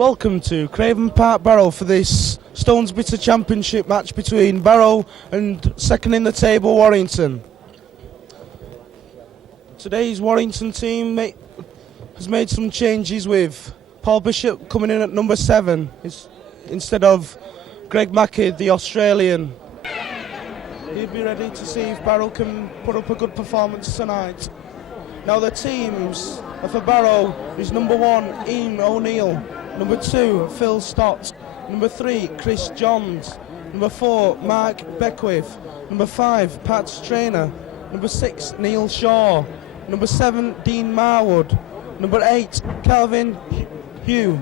Welcome to Craven Park Barrow for this Stones Bitter Championship match between Barrow and second in the table Warrington. Today's Warrington team has made some changes, with Paul Bishop coming in at number 7 instead of Greg Mackey, the Australian. He'll be ready to see if Barrow can put up a good performance tonight. Now the teams for Barrow is number 1, Ian O'Neill, number 2, Phil Stott, number 3, Chris Johns, number 4, Mark Beckwith, number 5, Pat Strainer, number 6, Neil Shaw, number 7, Dean Marwood, number 8, Calvin Hugh,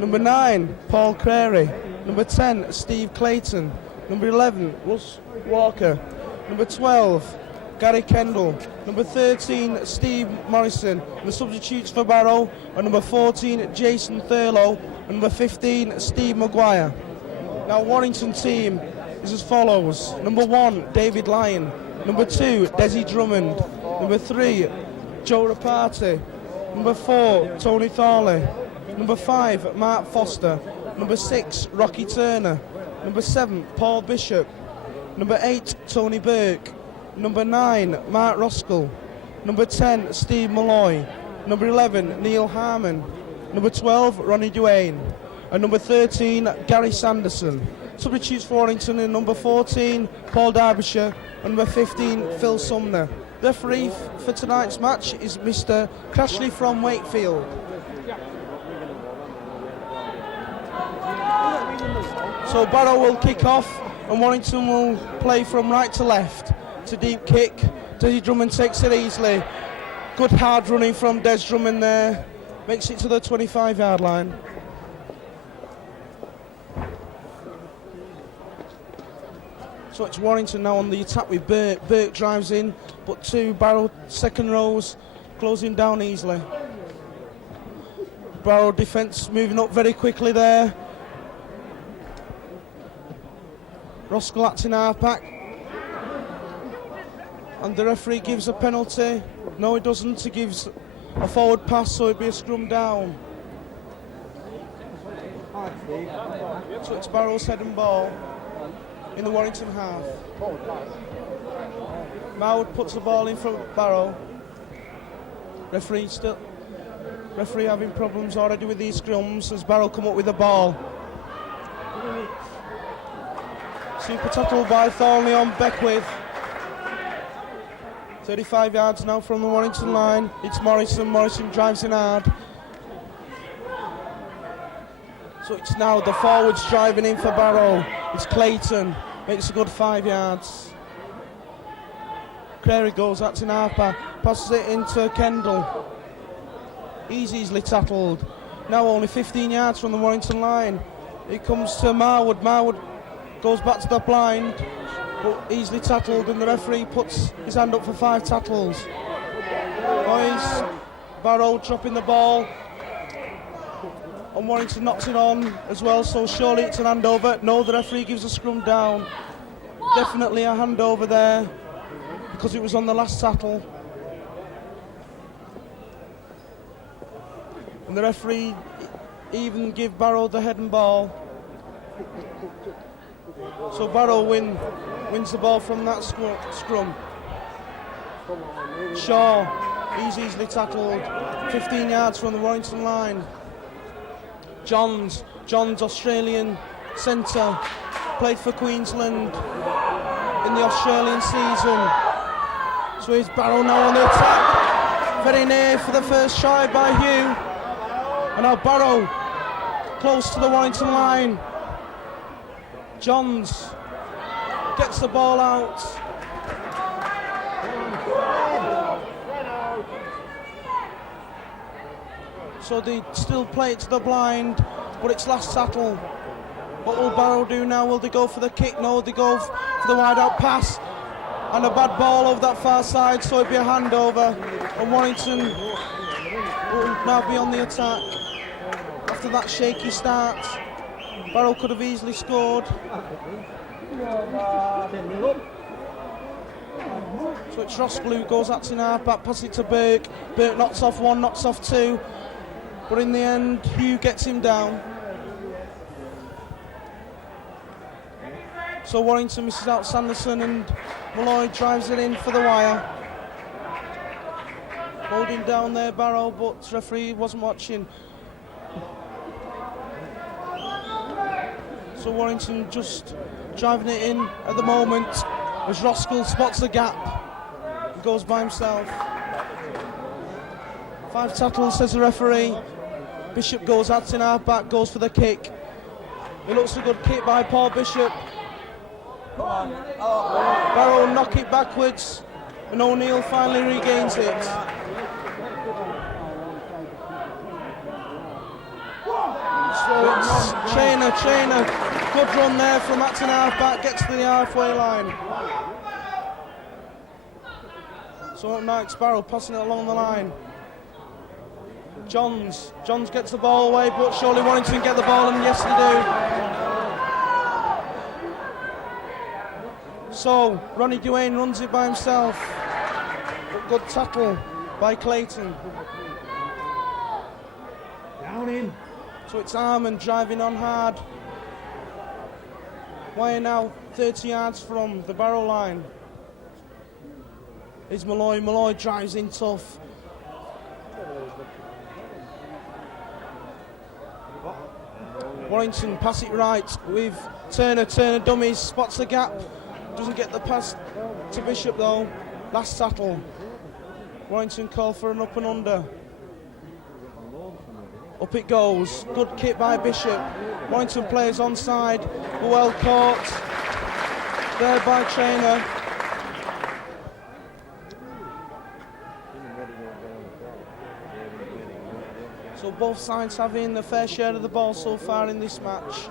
number 9, Paul Crary, number 10, Steve Clayton, number 11, Russ Walker, number 12, Gary Kendall, number 13, Steve Morrison. And the substitutes for Barrow are number 14, Jason Thurlow, and number 15, Steve Maguire. Now Warrington team is as follows: number 1, David Lyon, number 2, Desi Drummond, number 3, Joe Rapati, number 4, Tony Thorley, number 5, Mark Foster, number 6, Rocky Turner, number 7, Paul Bishop, number 8, Tony Burke, number 9, Mark Roskell, number 10, Steve Malloy, number 11, Neil Harmon, number 12, Ronnie Duane, and number 13, Gary Sanderson. Substitutes for Warrington in number 14, Paul Derbyshire, and number 15, Phil Sumner. The referee for tonight's match is Mr. Crashley from Wakefield. So Barrow will kick off and Warrington will play from right to left. It's a deep kick. Desi Drummond takes it easily. Good hard running from Des Drummond there. Makes it to the 25-yard line. So it's Warrington now on the attack with Burke. Burke drives in, but 2 Barrow second rows closing down easily. Barrow defence moving up very quickly there. Roskell acting half-back. And the referee gives a penalty. No, he doesn't. He gives a forward pass, so it'll be a scrum down. So it's Barrow's head and ball in the Warrington half. Marwood puts the ball in for Barrow. Referee having problems already with these scrums as Barrow come up with the ball. Super tackle by Thornley on Beckwith. 35 yards now from the Warrington line. It's Morrison. Morrison drives in hard. So it's now the forwards driving in for Barrow. It's Clayton. Makes a good 5 yards. Crary goes acting half-back. Passes it into Kendall. He's easily tackled. Now only 15 yards from the Warrington line. It comes to Marwood. Marwood goes back to the blind, but easily tackled, and the referee puts his hand up for 5 tackles. Boys, Barrow dropping the ball, and Warrington knocks it on as well, so surely it's an handover. No, the referee gives a scrum down. Definitely a handover there, because it was on the last tackle. And the referee even give Barrow the head and ball. So Barrow wins the ball from that scrum. Shaw, he's easily tackled. 15 yards from the Warrington line. Johns, Australian centre, played for Queensland in the Australian season. So it's Barrow now on the attack. Very near for the first try by Hugh. And now Barrow close to the Warrington line. Johns gets the ball out. So they still play it to the blind, but it's last tackle. What will Barrow do now? Will they go for the kick? No, they go for the wide out pass. And a bad ball over that far side, so it'll be a handover. And Warrington will now be on the attack. After that shaky start, Barrow could have easily scored. So it's Roskell who goes acting hard back, pass it to Burke. Burke knocks off 1, knocks off 2. But in the end, Hugh gets him down. So Warrington misses out Sanderson and Malloy drives it in for the wire. Holding down there Barrow, but referee wasn't watching. So Warrington just driving it in at the moment as Roskell spots the gap and goes by himself. 5 tackles, says the referee. Bishop goes out in half back, goes for the kick. It looks a good kick by Paul Bishop. Barrow knock it backwards and O'Neill finally regains it. So it's Trainer, good run there from Acton half back, gets to the halfway line. So up next, Barrow passing it along the line. Johns gets the ball away, but surely Warrington get the ball, and yes they do. So Ronnie Duane runs it by himself, but good tackle by Clayton. Down in. So it's Armand driving on hard. Wire now 30 yards from the Barrow line. Is Malloy drives in tough. Warrington pass it right with Turner dummies, spots the gap, doesn't get the pass to Bishop though. Last tackle. Warrington call for an up and under. Up it goes, good kick by Bishop. Warrington players onside, well caught there by Trainer. So both sides having the fair share of the ball so far in this match.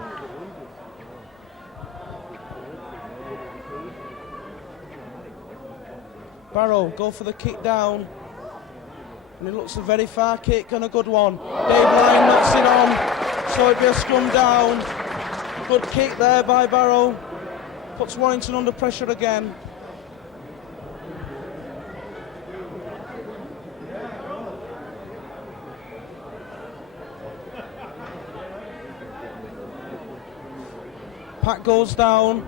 Barrow go for the kick down. And it looks a very far kick and a good one. Dave Lyne knocks it on, so it'll be a scrum down. Good kick there by Barrow. Puts Warrington under pressure again. Pack goes down.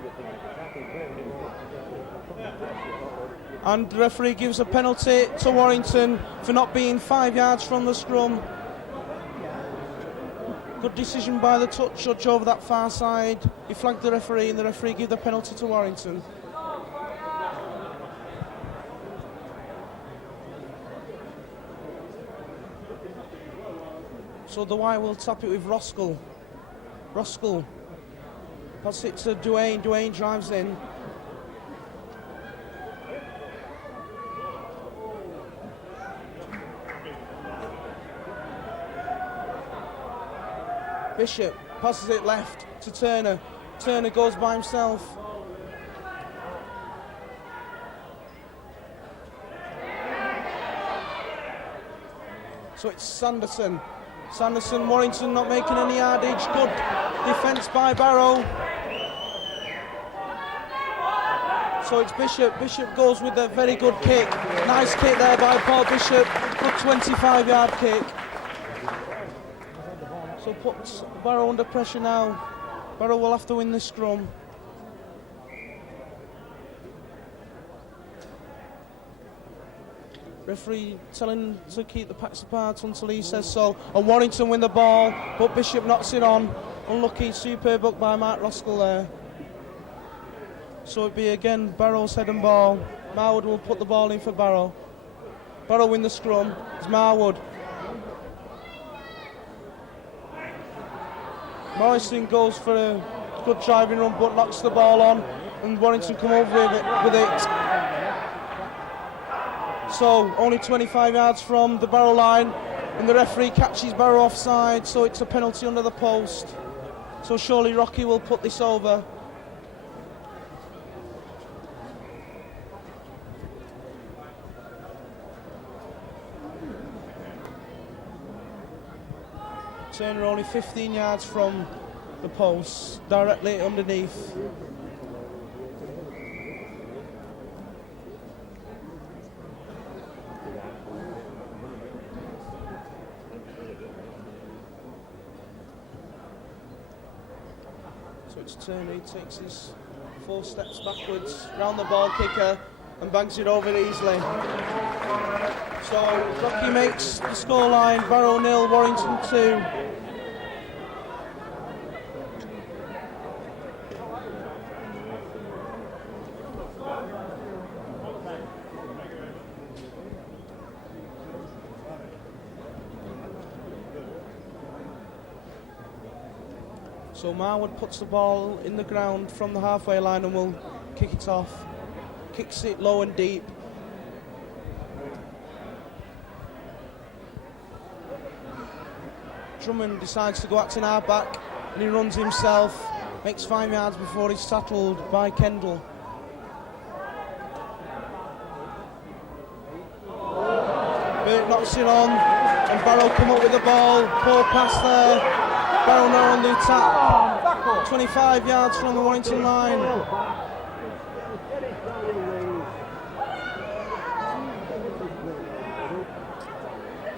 And the referee gives a penalty to Warrington for not being 5 yards from the scrum. Good decision by the touch judge over that far side. He flagged the referee and the referee gave the penalty to Warrington. So the wire will tap it with Roskell. Roskell pass it to Duane. Duane drives in. Bishop passes it left to Turner. Turner goes by himself. So it's Sanderson. Warrington not making any yardage. Good defence by Barrow. So it's Bishop. Bishop goes with a very good kick. Nice kick there by Paul Bishop. Good 25-yard kick. So puts Barrow under pressure now. Barrow will have to win this scrum. Referee telling to keep the packs apart until he says so. And Warrington win the ball, but Bishop knocks it on. Unlucky, superb hook by Mark Roskell there. So it'd be again Barrow's head and ball. Marwood will put the ball in for Barrow. Barrow win the scrum. It's Marwood. Morrison goes for a good driving run but knocks the ball on and Warrington come over with it. So only 25 yards from the Barrow line and the referee catches Barrow offside, so it's a penalty under the post. So surely Rocky will put this over. Turner only 15 yards from the post, directly underneath. So it's Turner, he takes his 4 steps backwards, round the ball kicker, and bangs it over easily. So Rocky makes the scoreline, Barrow 0, Warrington 2. So Marwood puts the ball in the ground from the halfway line and will kick it off. Kicks it low and deep. Drummond decides to go out to an half-back and he runs himself, makes 5 yards before he's tackled by Kendall. Burke knocks it on and Barrow come up with the ball, poor pass there. Barrow now on the attack, 25 yards from the Warrington line.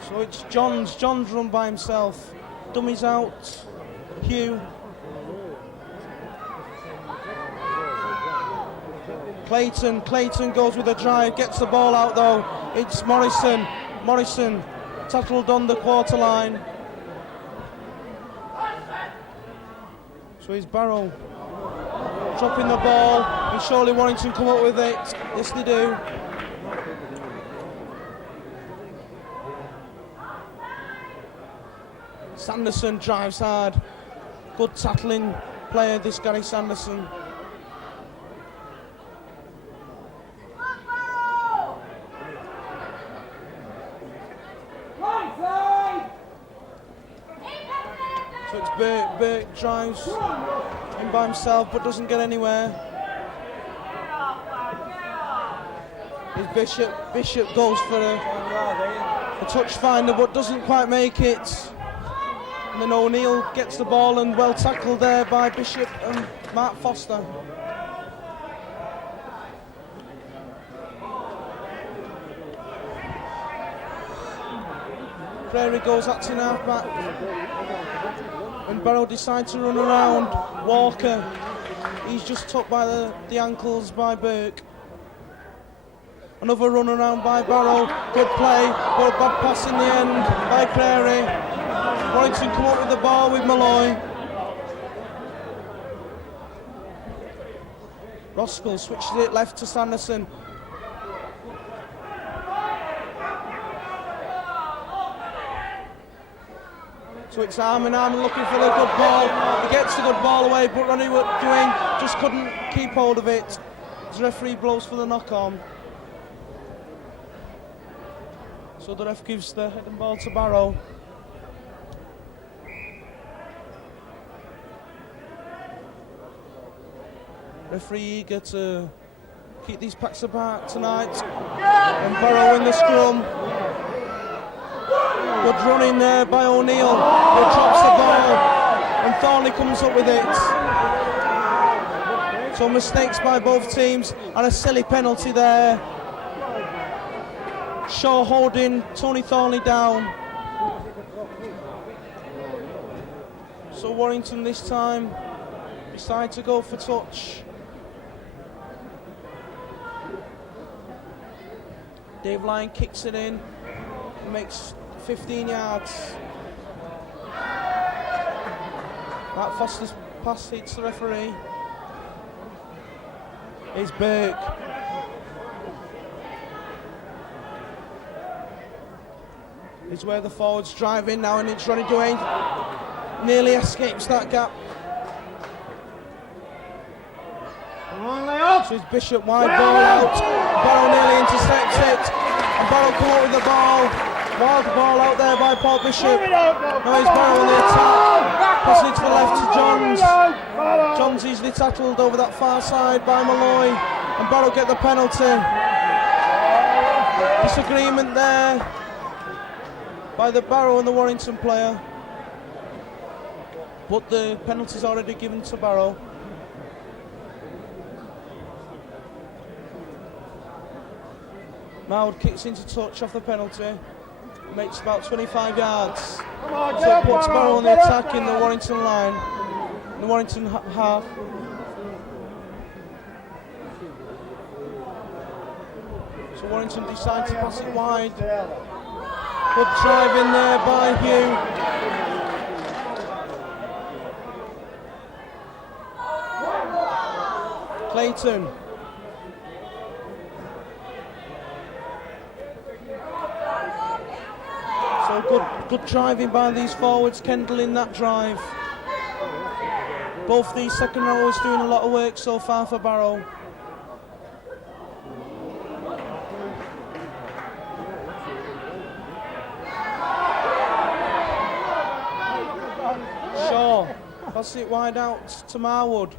So it's John's run by himself. Dummies out, Hugh. Clayton goes with a drive, gets the ball out though. It's Morrison tackled on the quarter line. So it's Barrow dropping the ball, and surely Warrington come up with it. Yes, they do. Sanderson drives hard. Good tackling player, this Gary Sanderson. So it's Burke drives in by himself but doesn't get anywhere. It's Bishop goes for a touch finder but doesn't quite make it. And then O'Neill gets the ball and well tackled there by Bishop and Mark Foster. Prairie goes out to an half-back. And Barrow decides to run around Walker. He's just tucked by the ankles by Burke. Another run around by Barrow. Good play, but a bad pass in the end by Prairie. Warrington come up with the ball with Malloy. Roskell switches it left to Sanderson. So it's arm in arm looking for the good ball. He gets the good ball away, but Ronnie Dwayne just couldn't keep hold of it. The referee blows for the knock-on. So the ref gives the heading ball to Barrow. Referee eager to keep these packs apart tonight. And Barrow in the scrum. Good running there by O'Neill, who drops the ball, and Thornley comes up with it. So mistakes by both teams, and a silly penalty there. Shaw holding Tony Thornley down. So Warrington this time decide to go for touch. Dave Lyon kicks it in, and makes 15 yards. Mark Foster's pass hits the referee. It's Burke. It's where the forwards drive in now, and it's Ronnie Dwayne. Nearly escapes that gap. So it's Bishop wide ball out. Barrow nearly intercepts it. And Barrow come out with the ball. Wild ball out there by Paul Bishop. Now it's Barrow on the attack. Passing it to the left to Johns. Johns easily tackled over that far side by Malloy. And Barrow get the penalty. Disagreement there by the Barrow and the Warrington player. But the penalty's already given to Barrow. Marwood kicks into touch off the penalty. Makes about 25 yards. So it puts Barrow on the attack in the Warrington line. In the Warrington half. So Warrington decide to pass it wide. Good drive in there by Hugh. Clayton. So good driving by these forwards, Kendall in that drive. Both these second rowers doing a lot of work so far for Barrow. Shaw, pass it wide out to Marwood.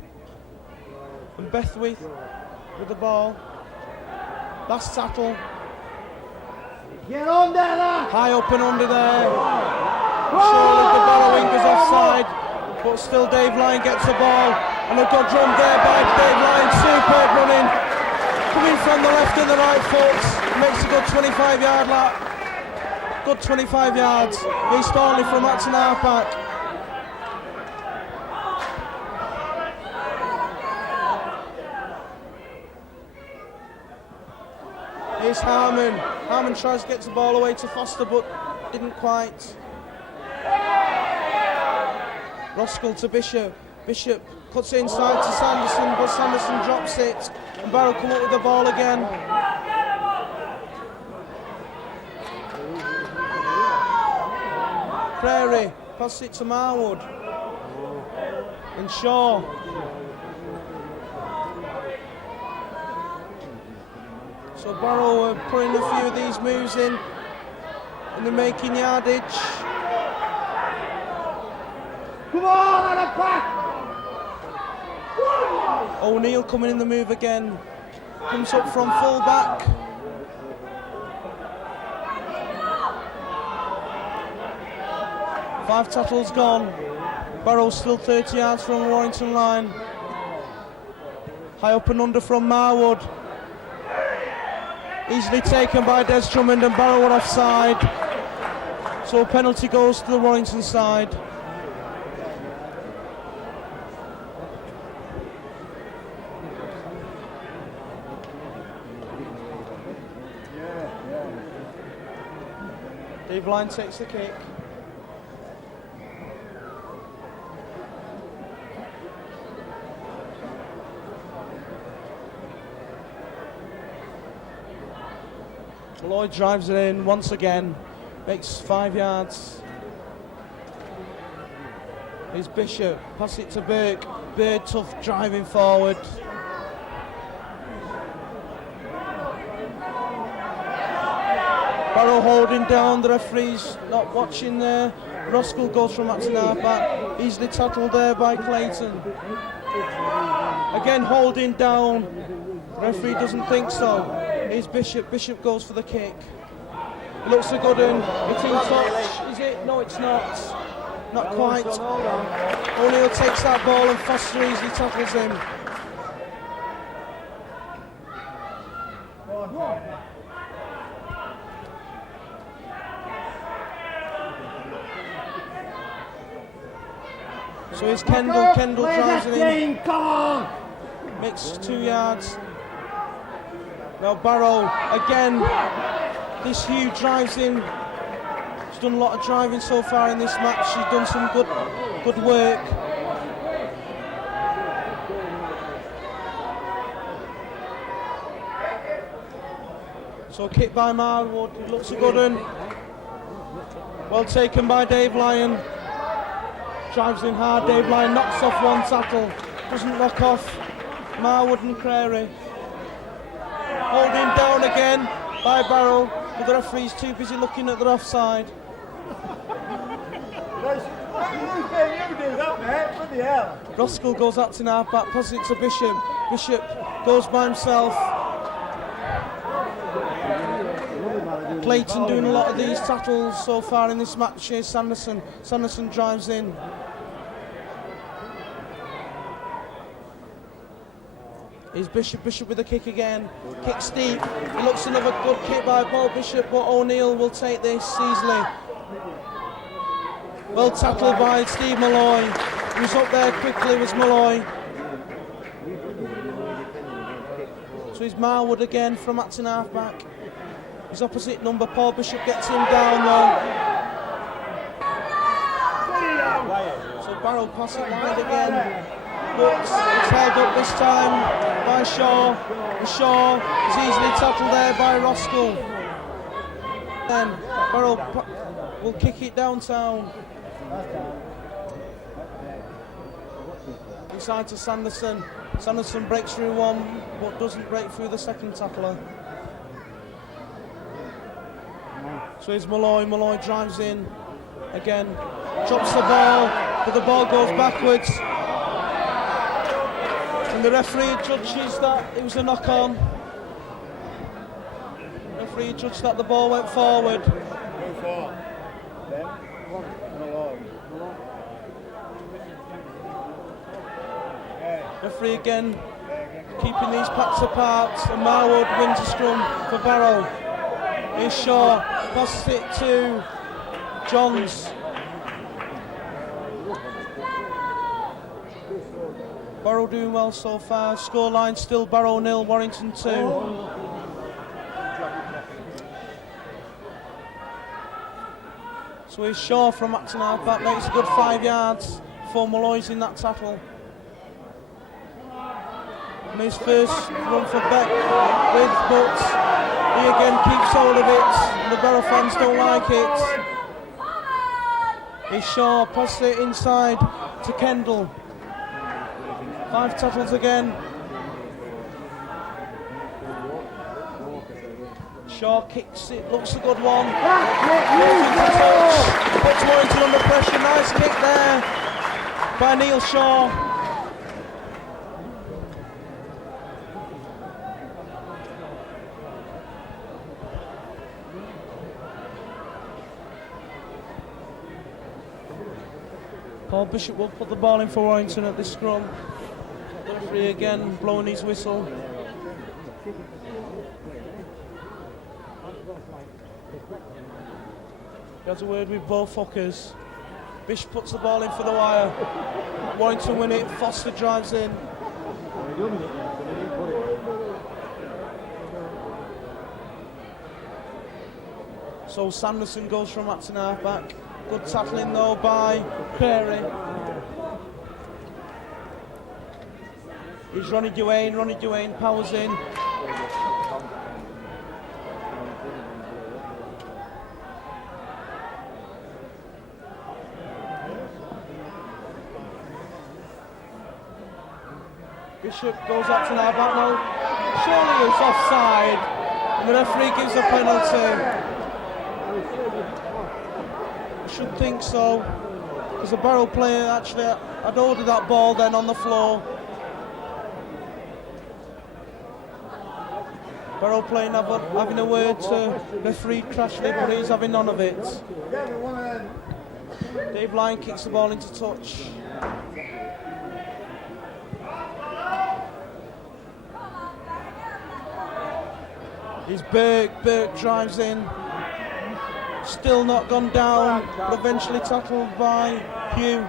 And Bethwith with the ball. Last tackle. Get on there! High up and under there. Surely the Barrow wing is offside, but still Dave Lyon gets the ball. And a good run there by Dave Lyon. Superb running. Coming from the left and the right foot. Makes a good 25-yard lap. Good 25 yards. He's Thornley from Acton halfback. Here's Harmon. Harmon tries to get the ball away to Foster, but didn't quite. Roskell to Bishop. Bishop cuts it inside to Sanderson, but Sanderson drops it. And Barrow come up with the ball again. Prairie, pass it to Marwood. And Shaw. So Barrow are putting a few of these moves in, and they're making yardage. Come on, attack! O'Neill coming in the move again. Comes up from full back. Five tackles gone. Barrow still 30 yards from the Warrington line. High up and under from Marwood. Easily taken by Des Drummond, and Barrow are offside. So a penalty goes to the Warrington side. Dave Lyon takes the kick. Lloyd drives it in once again, makes 5 yards. Here's Bishop, pass it to Burke. Bird tough driving forward. Barrow holding down, the referee's not watching there. Roskell goes from Acton halfback, easily tackled there by Clayton. Again holding down, the referee doesn't think so. Here's Bishop. Bishop goes for the kick. It looks a good one. It's in touch. Is it? No, it's not. Not quite. O'Neill takes that ball and Foster easily tackles him. So here's Kendall. Kendall drives it in. Makes 2 yards. Now Barrow again. This Hugh drives in. He's done a lot of driving so far in this match. He's done some good work. So kick by Marwood. It looks a good one. Well taken by Dave Lyon. Drives in hard. Dave Lyon knocks off one tackle. Doesn't knock off Marwood and Prairie. Holding down again by Barrow, but the referee's too busy looking at the offside. Roskell goes up to halfback, passes it to Bishop. Bishop goes by himself. Clayton doing a lot of these tackles so far in this match. Here's Sanderson. Sanderson drives in. Here's Bishop. Bishop with a kick again. Kick steep. It looks another good kick by Paul Bishop, but O'Neill will take this easily. Well tackled by Steve Malloy. He was up there quickly, was Malloy. So he's Marwood again from Acton halfback. His opposite number, Paul Bishop, gets him down though. So Barrow pass it wide again, but it's held up this time by Shaw. And Shaw is easily tackled there by Roskell. Then Barrow will kick it downtown. Inside to Sanderson. Sanderson breaks through one, but doesn't break through the second tackler. So here's Malloy. Malloy drives in again, drops the ball, but the ball goes backwards. And the referee judges that it was a knock-on. The referee judged that the ball went forward. Referee again keeping these packs apart, and Marwood wins a scrum for Barrow. Here's Shaw, passes it to Johns. Barrow doing well so far. Scoreline still Barrow 0, Warrington 2. So here's Shaw from Acton half-back, makes a good 5 yards for Malloy's in that tackle. And his first run for Beck with, but he again keeps hold of it. The Barrow fans don't like it. Here's Shaw, passes it inside to Kendall. 5 tackles again. Shaw kicks it, looks a good one. Puts Warrington under pressure, nice kick there by Neil Shaw. Paul Bishop will put the ball in for Warrington at this scrum. The referee again blowing his whistle. He has a word with both fuckers. Bishop puts the ball in for the wire. Warrington win it, Foster drives in. So Sanderson goes from Acton half-back. Good tackling though by Perry. Here's Ronnie Duane powers in. Bishop goes up to now back now. Surely it's offside. And the referee gives a penalty. I should think so. Because the Barrow player actually had ordered that ball then on the floor. Barrow playing having a word to referee Crashley, but he's having none of it. Dave Lyon kicks the ball into touch. Here's Burke drives in. Still not gone down, but eventually tackled by Hugh.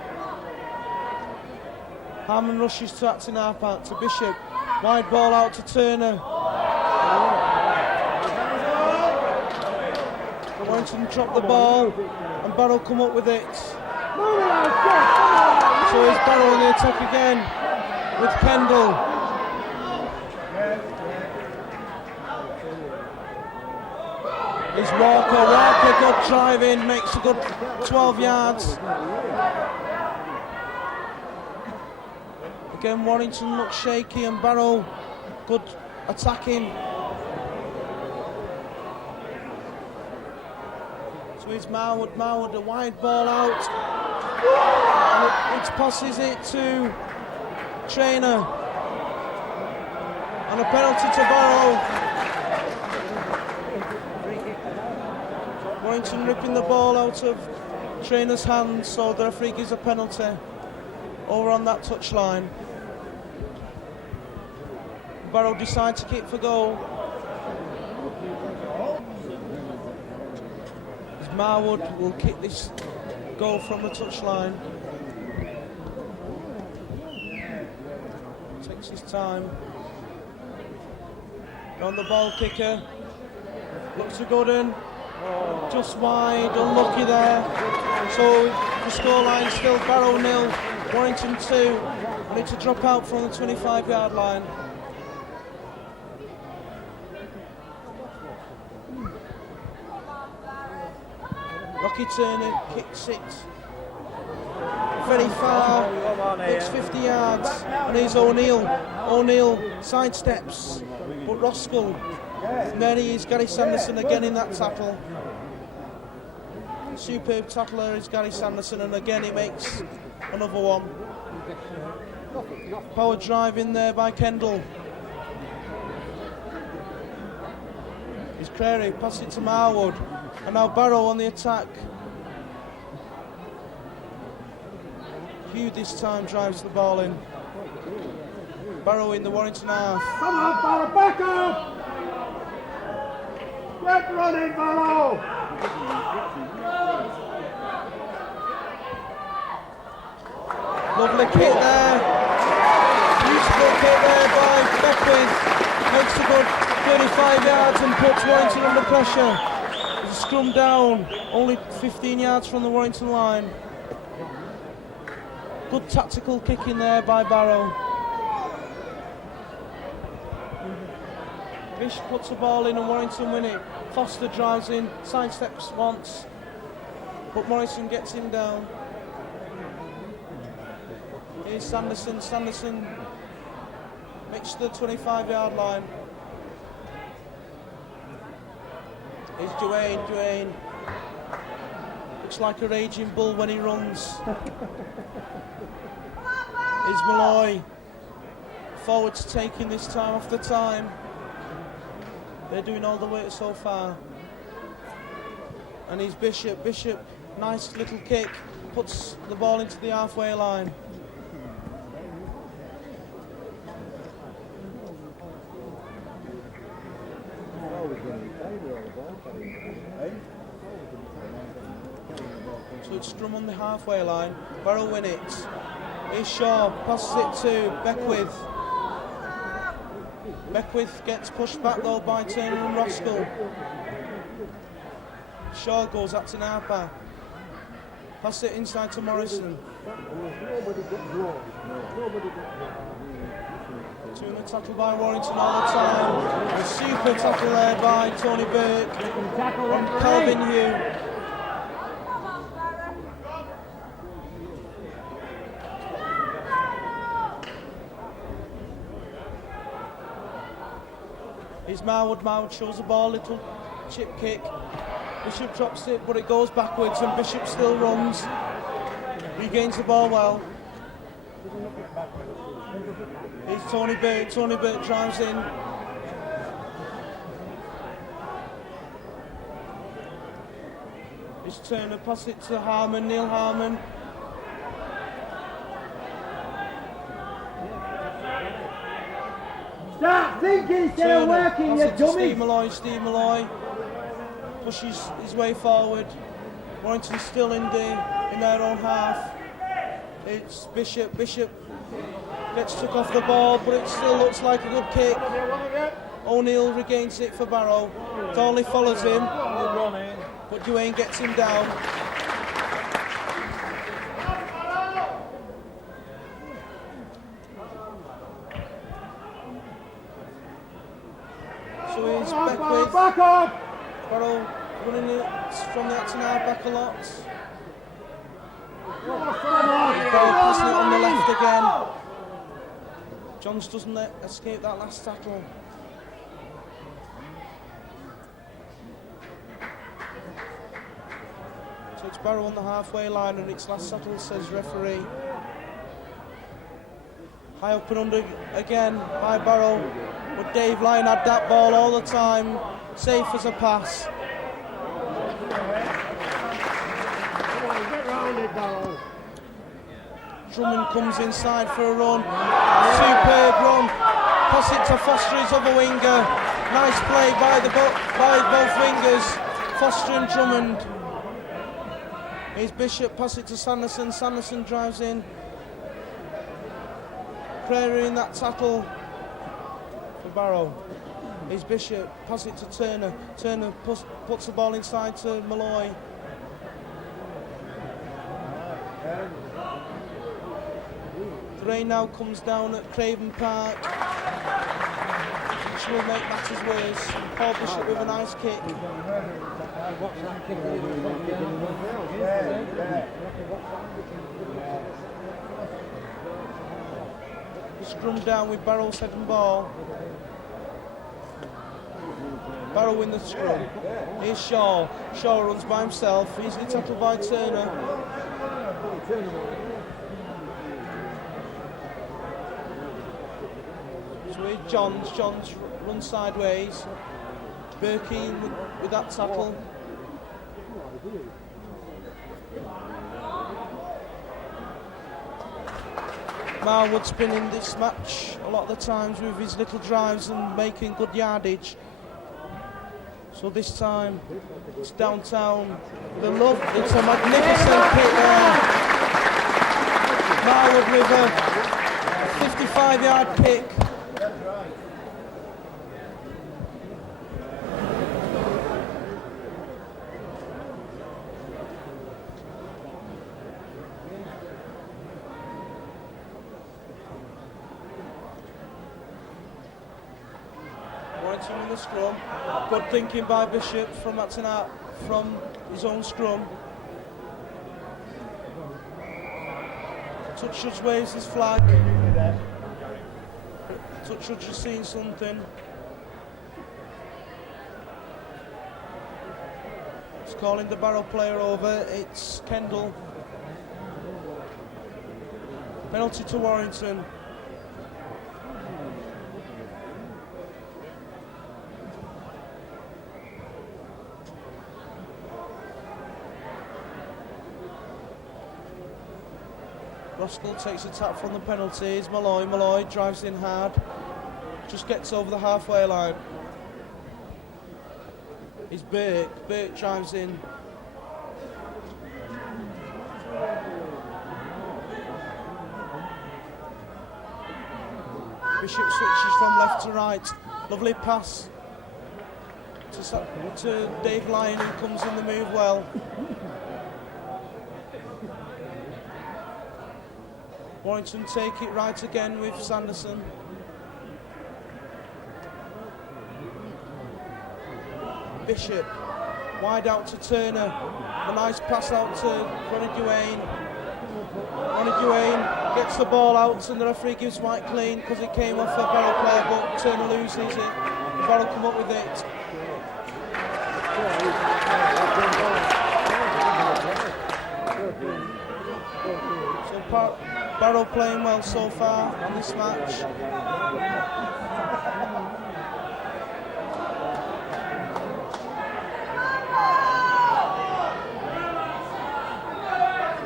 Harmon rushes to Acton half-back to Bishop. Wide ball out to Turner. Warrington drop the ball and Barrow come up with it. So here's Barrow on the attack again with Kendall. Here's Walker, good drive in, makes a good 12 yards. Again, Warrington looks shaky and Barrow good attacking. So it's Marwood, a wide ball out. And it passes it to Traynor. And a penalty to Barrow. Warrington ripping the ball out of Traynor's hands, so the referee gives a penalty over on that touchline. Barrow decide to kick for goal. Marwood will kick this goal from the touchline. Takes his time. On the ball kicker. Looks a good one. Just wide, unlucky there. So the scoreline still Barrow 0, Warrington 2. Need to drop out from the 25-yard line. Rocky Turner kicks it very far, looks 50 yards, and here's O'Neill. O'Neill sidesteps, but Roskell. And there he is, Gary Sanderson again in that tackle. Superb tackler is Gary Sanderson, and again he makes another one. Power drive in there by Kendall. It's Crary, pass it to Marwood, and now Barrow on the attack. Hugh this time drives the ball in. Barrow in the Warrington half. Come on, Barrow, back up! Get running, Barrow! Lovely kick there. Beautiful kick there by Beckwith. Makes a good 35 yards and puts Warrington under pressure. There's a scrum down, only 15 yards from the Warrington line. Good tactical kick in there by Barrow. Bish puts the ball in and Warrington win it. Foster drives in, sidesteps once, but Morrison gets him down. Here's Sanderson. Sanderson makes the 25-yard line. Here's Duane. Looks like a raging bull when he runs. Here's Malloy. Forwards taking this time off the time. They're doing all the work so far. And he's Bishop. Bishop, nice little kick, puts the ball into the halfway line. So it's scrum on the halfway line. Barrow win it. Here's Shaw, passes it to Beckwith. Beckwith gets pushed back though by Turner and Roskell. Shaw goes at Tinapa. Pass it inside to Morrison. Doing the tackle by Warrington all the time. Super tackle there by Tony Burke and Calvin Hugh. Here's Marwood. Marwood shows the ball, little chip kick. Bishop drops it, but it goes backwards, and Bishop still runs. Regains the ball well. Here's Tony Burke. Tony Burke drives in. Here's Turner. Pass it to Harmon. Neil Harmon. Start thinking instead of working, you dummy! Steve Malloy pushes his way forward. Warrington's still in their own half. It's Bishop. Bishop gets took off the ball, but it still looks like a good kick. O'Neill regains it for Barrow. Thornley follows him, but Duane gets him down. So here's Beckwith. Back up! Barrow running it from the Acton back a lot. Barrow passing it on the left again. Johns doesn't escape that last tackle. So it's Barrow on the halfway line and it's last tackle, says referee. High up and under again by Barrow. But Dave Lyon had that ball all the time, safe as a pass. Get round it, Barrow. Drummond comes inside for a run. Superb run. Pass it to Foster, his other winger. Nice play by both wingers, Foster and Drummond. Here's Bishop, pass it to Sanderson. Sanderson drives in. Prairie in that tackle for Barrow. Is Bishop, pass it to Turner. Turner puts the ball inside to Malloy. The rain now comes down at Craven Park, which will make matters worse. Paul Bishop with a nice kick. Scrum down with Barrow's head and ball. Barrow in the scrum. Here's Shaw. Shaw runs by himself. Easily tackled by Turner. So here's Johns. Johns runs sideways. Berkey with that tackle. Marwood spinning this match a lot of the times with his little drives and making good yardage. So this time it's downtown. It's a magnificent kick there. Marwood with a 55-yard kick. Warrington in the scrum. Good thinking by Bishop from his own scrum. Touch Judge waves his flag. Touch Judge has seen something. He's calling the Barrow player over. It's Kendall. Penalty to Warrington. Roskell takes a tap from the penalties. Malloy drives in hard. Just gets over the halfway line. It's Burke. Burke drives in. Bishop switches from left to right. Lovely pass to Dave Lyon, who comes in the move well. Warrington take it right again with Sanderson. Bishop wide out to Turner. A nice pass out to Ronnie Duane. Ronnie Duane gets the ball out and the referee gives white clean because it came off a Barrow player, but Turner loses it. The Barrow come up with it. So Barrow playing well so far on this match.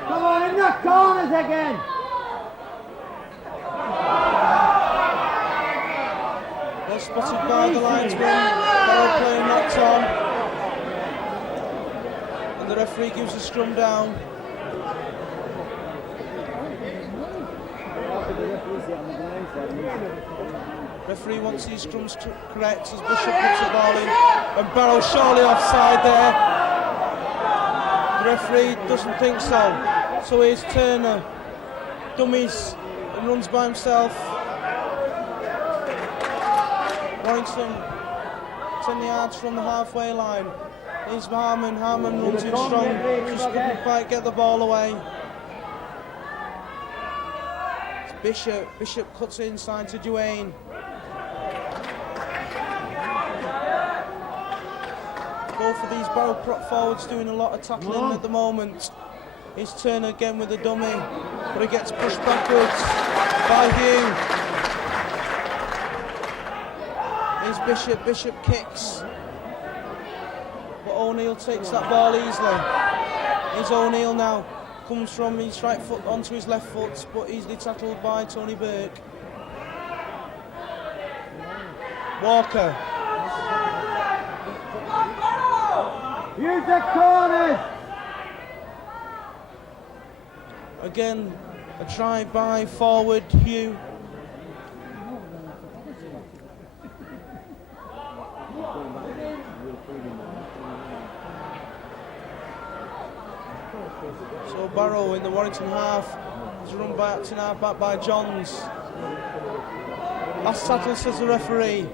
Come on, in the corners again. Well spotted by the linesman. Barrow playing knocked on. And the referee gives a scrum down. Referee wants these scrums correct as Bishop puts the ball in, and Barrow surely offside there. The referee doesn't think so. So here's Turner, dummies, and runs by himself. Warrington 10 yards from the halfway line. Here's Harman. Harman runs in strong, just couldn't quite get the ball away. Bishop cuts it inside to Duane. Both of these Barrow forwards doing a lot of tackling at the moment. Here's Turner again with a dummy, but he gets pushed backwards by Hugh. Here's Bishop. Bishop kicks, but O'Neill takes that ball easily. Here's O'Neill now. Comes from his right foot onto his left foot, but easily tackled by Tony Burke. Walker. Use the corners. Again, a try by forward Hugh. So Barrow in the Warrington half is run back to half back by Johns. Last tackle, says the referee.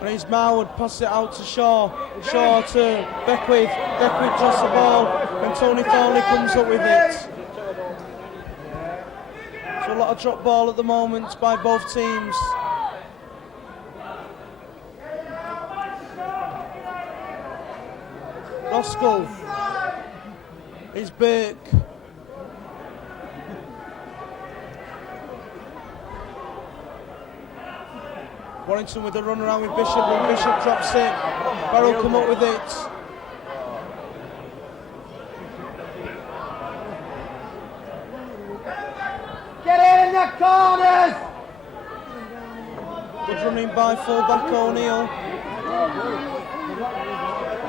And he's Marwood, passes it out to Shaw. Shaw to Beckwith. Beckwith drops the ball and Tony Thornley comes up with it. So a lot of drop ball at the moment by both teams. Roskell is Burke. Warrington with a run around with Bishop, and Bishop drops it. Barrow come up with it. Get in the corners! Good running by full-back O'Neill.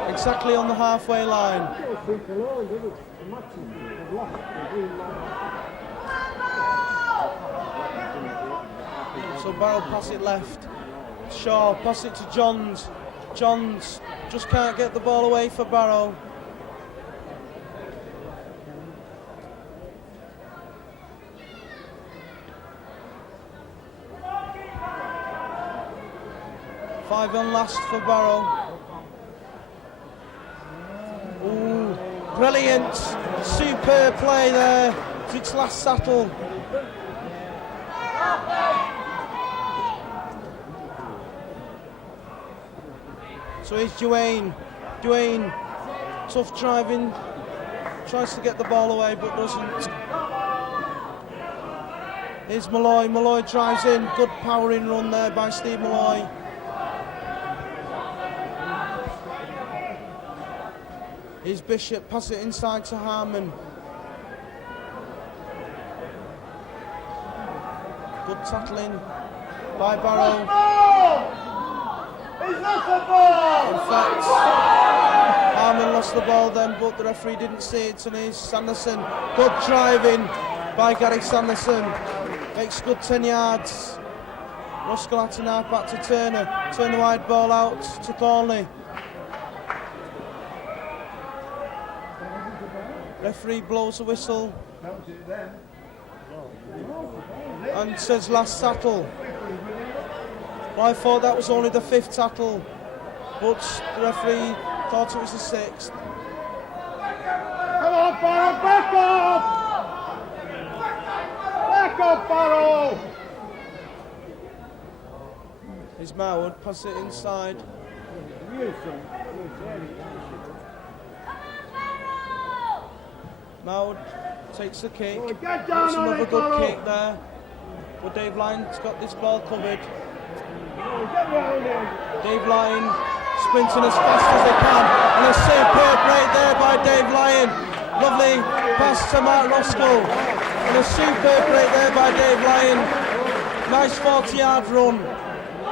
Exactly on the halfway line. So Barrow pass it left. Shaw pass it to Johns. Johns just can't get the ball away for Barrow. Five on last for Barrow. Ooh, brilliant, superb play there. It's its last settle. So here's Duane. Duane, tough driving, tries to get the ball away but doesn't. Here's Malloy. Malloy drives in, good powering run there by Steve Malloy. Here's Bishop, pass it inside to Harmon. Good tackling by Barrow. He's lost the ball! In fact, Harmon lost the ball then, but the referee didn't see it, and here's Sanderson. Good driving by Gary Sanderson. Makes good 10 yards. Ruskell at and half back to Turner. Turner wide ball out to Thornley. Referee blows a whistle and says last tackle. Well, I thought that was only the 5th tackle, but the referee thought it was the 6th. Come on, Barrow, back up! Back up, Barrow! Here's Marwood, pass it inside. Marwood takes the kick. Get down It's on another it, good Barrow. kick there. But Dave Lyon's got this ball covered. Get round him. Dave Lyon sprinting as fast as they can, and a superb break there by Dave Lyon. Lovely pass to Mark Roskell, and a superb break there by Dave Lyon. Nice 40-yard run.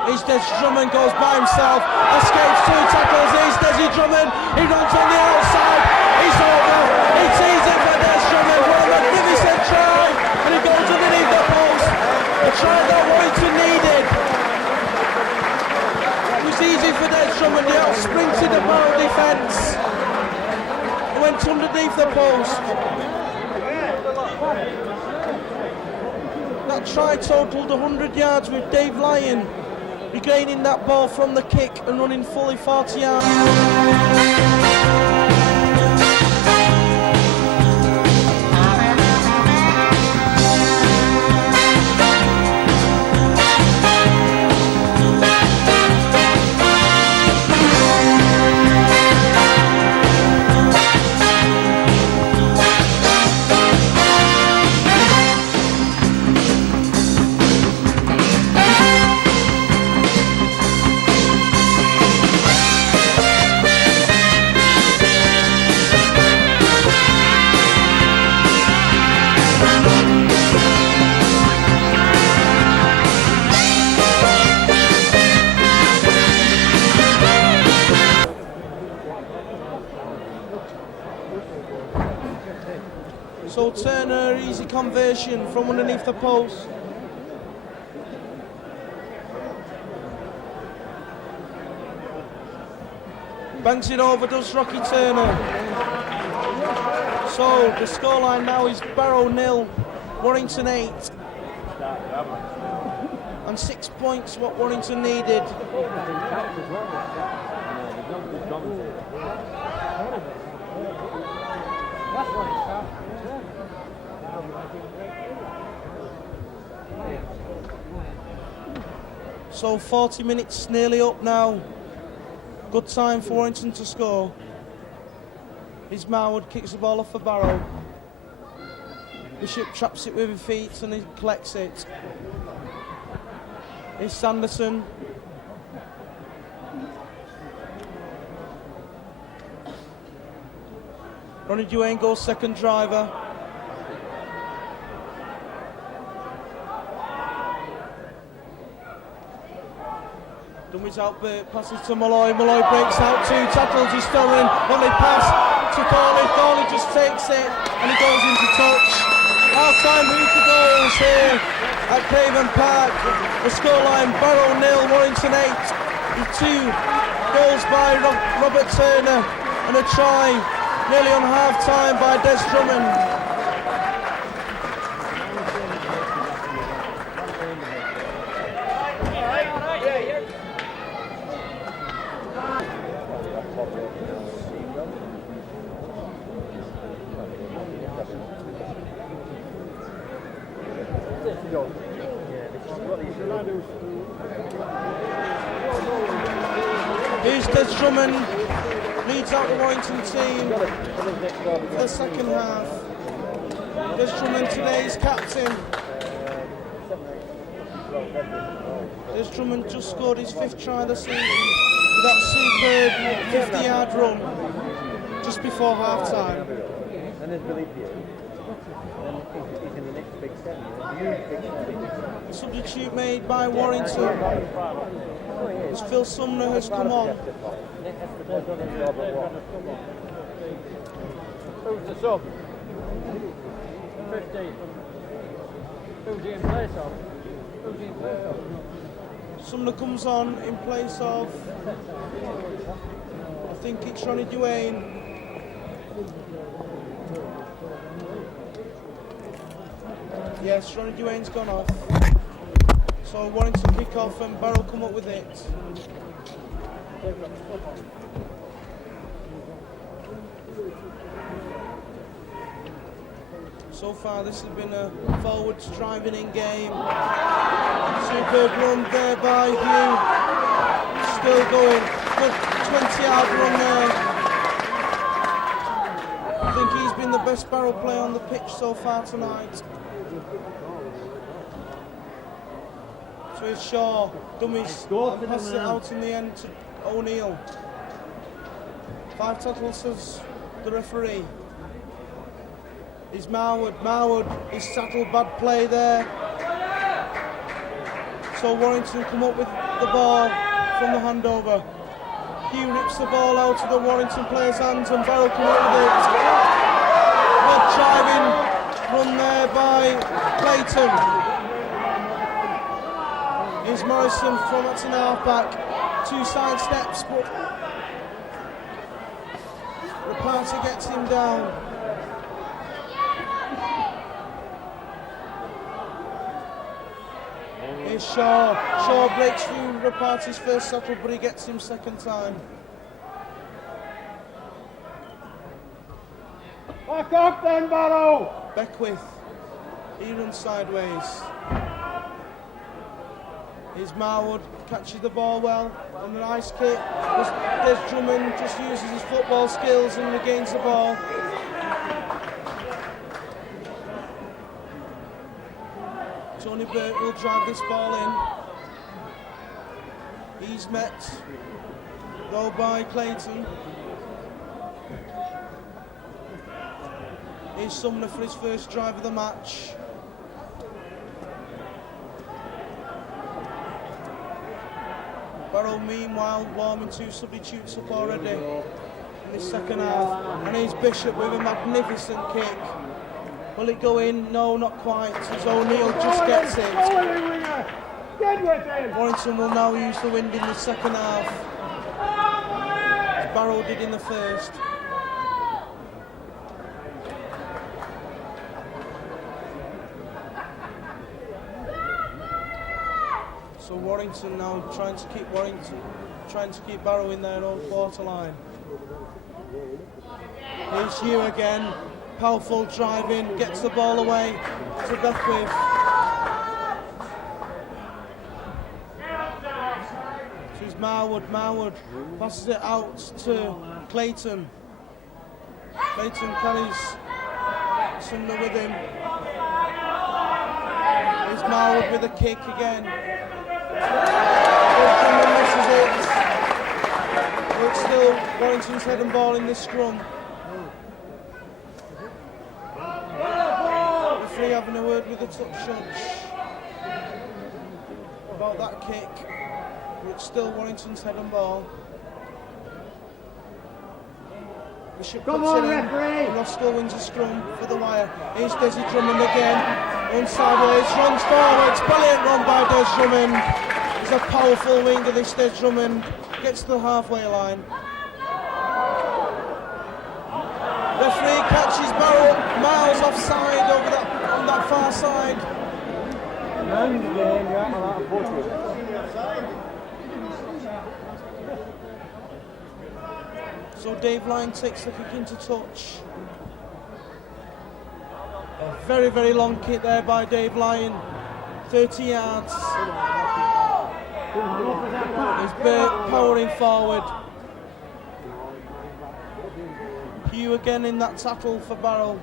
Here's Des Drummond, goes by himself, escapes 2 tackles. Here's Desi Drummond, he runs on the outside. He's over. It's easy for Des Drummond. What a magnificent try, and he goes underneath the post. A try that Warrington needed. It was easy for Des Drummond. He out-sprinted the Barrow defence. He went underneath the post. That try totalled 100 yards with Dave Lyon regaining that ball from the kick and running fully 40 yards. So Turner, easy conversion from underneath the post. Banks it over, does Rocky Turner. So the scoreline now is Barrow 0, Warrington 8. And 6 points what Warrington needed. So 40 minutes nearly up now. Good time for Warrington to score. His Marwood kicks the ball off for Barrow. Bishop traps it with his feet and he collects it. Here's Sanderson. Ronnie Duane goes second driver. Dummies out, Burt passes to Malloy. Malloy breaks out, 2 tackles, he's throwing. Lovely pass to Corley. Corley just takes it and he goes into touch. Half-time hooker goals here at Craven Park. The scoreline, Barrow 0, Warrington 8. With 2 goals by Robert Turner and a try nearly on half-time by Des Drummond. Here's Des Drummond, leads out the Warrington team for the second half. Des Drummond today's captain. Des Drummond just scored his 5th try of the season with that superb 50-yard run just before half-time. Substitute made by Warrington as Phil Sumner has come on. Who's the sub? 15. Who's he in place of? Who's he in place of? Sumner comes on in place of, I think it's Ronnie Duane. Yes, Ronnie Duane's gone off. So Warrington kick off and Barrow come up with it. So far this has been a forwards driving in game. Superb run there by Hugh. Still going. Good 20-yard run there. I think he's been the best Barrow player on the pitch so far tonight. So it's Shaw, dummies, passes it out in the end to O'Neill. 5 tackles says the referee. It's Marwood. Marwood is tackled, bad play there. So Warrington come up with the ball from the handover. Hugh rips the ball out of the Warrington player's hands and Barrow come up with it. Good driving run there by Clayton. Here's Morrison from at an half-back. 2 side steps, but Rapati gets him down. Here's Shaw. Shaw breaks through Rapati's first settle, but he gets him second time. Back up then, Barrow! Beckwith. He runs sideways. Here's Marwood, catches the ball well, and a nice kick. Des Drummond just uses his football skills and regains the ball. Tony Burt will drive this ball in. He's met, though, by Clayton. Here's Sumner for his first drive of the match. Barrow, meanwhile, warming 2 substitutes up already in the second half. And here's Bishop with a magnificent kick. Will it go in? No, not quite, as O'Neill just gets it. Warrington will now use the wind in the second half, as Barrow did in the first. So Warrington now trying to keep Barrow in their own quarter line. Here's Hugh again, powerful driving, gets the ball away to Beckwith. So it's Marwood passes it out to Clayton. Clayton carries Sumner with him. Here's Marwood with a kick again. Misses it. But still Warrington's head and ball in this scrum. Referee having a word with the touch judge about that kick. But it's still Warrington's head and ball. Bishop puts it in. Roscoe wins a scrum for the wire. Here's Desi Drummond again. Runs sideways, runs forward. It's brilliant run by Des Drummond. He's a powerful winger, this Des Drummond. Gets to the halfway line. Referee catches Barrow miles offside on that far side. So Dave Lyon takes the kick into touch. A very, very long kick there by Dave Lyon. 30 yards. He's powering forward. Hugh again in that tackle for Barrow.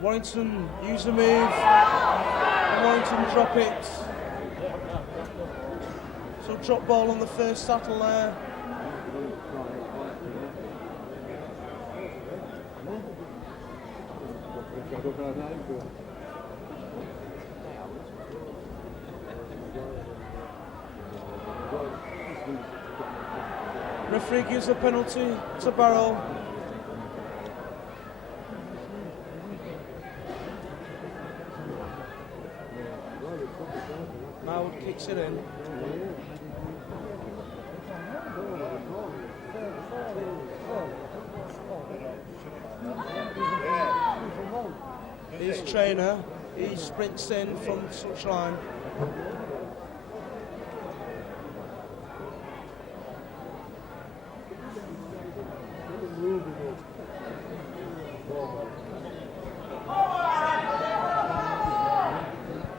Warrington use the move. And Warrington drop it. So drop ball on the first tackle there. Referee gives a penalty to Barrow. Marwood kicks it in. Here's Trainer. He sprints in from touchline.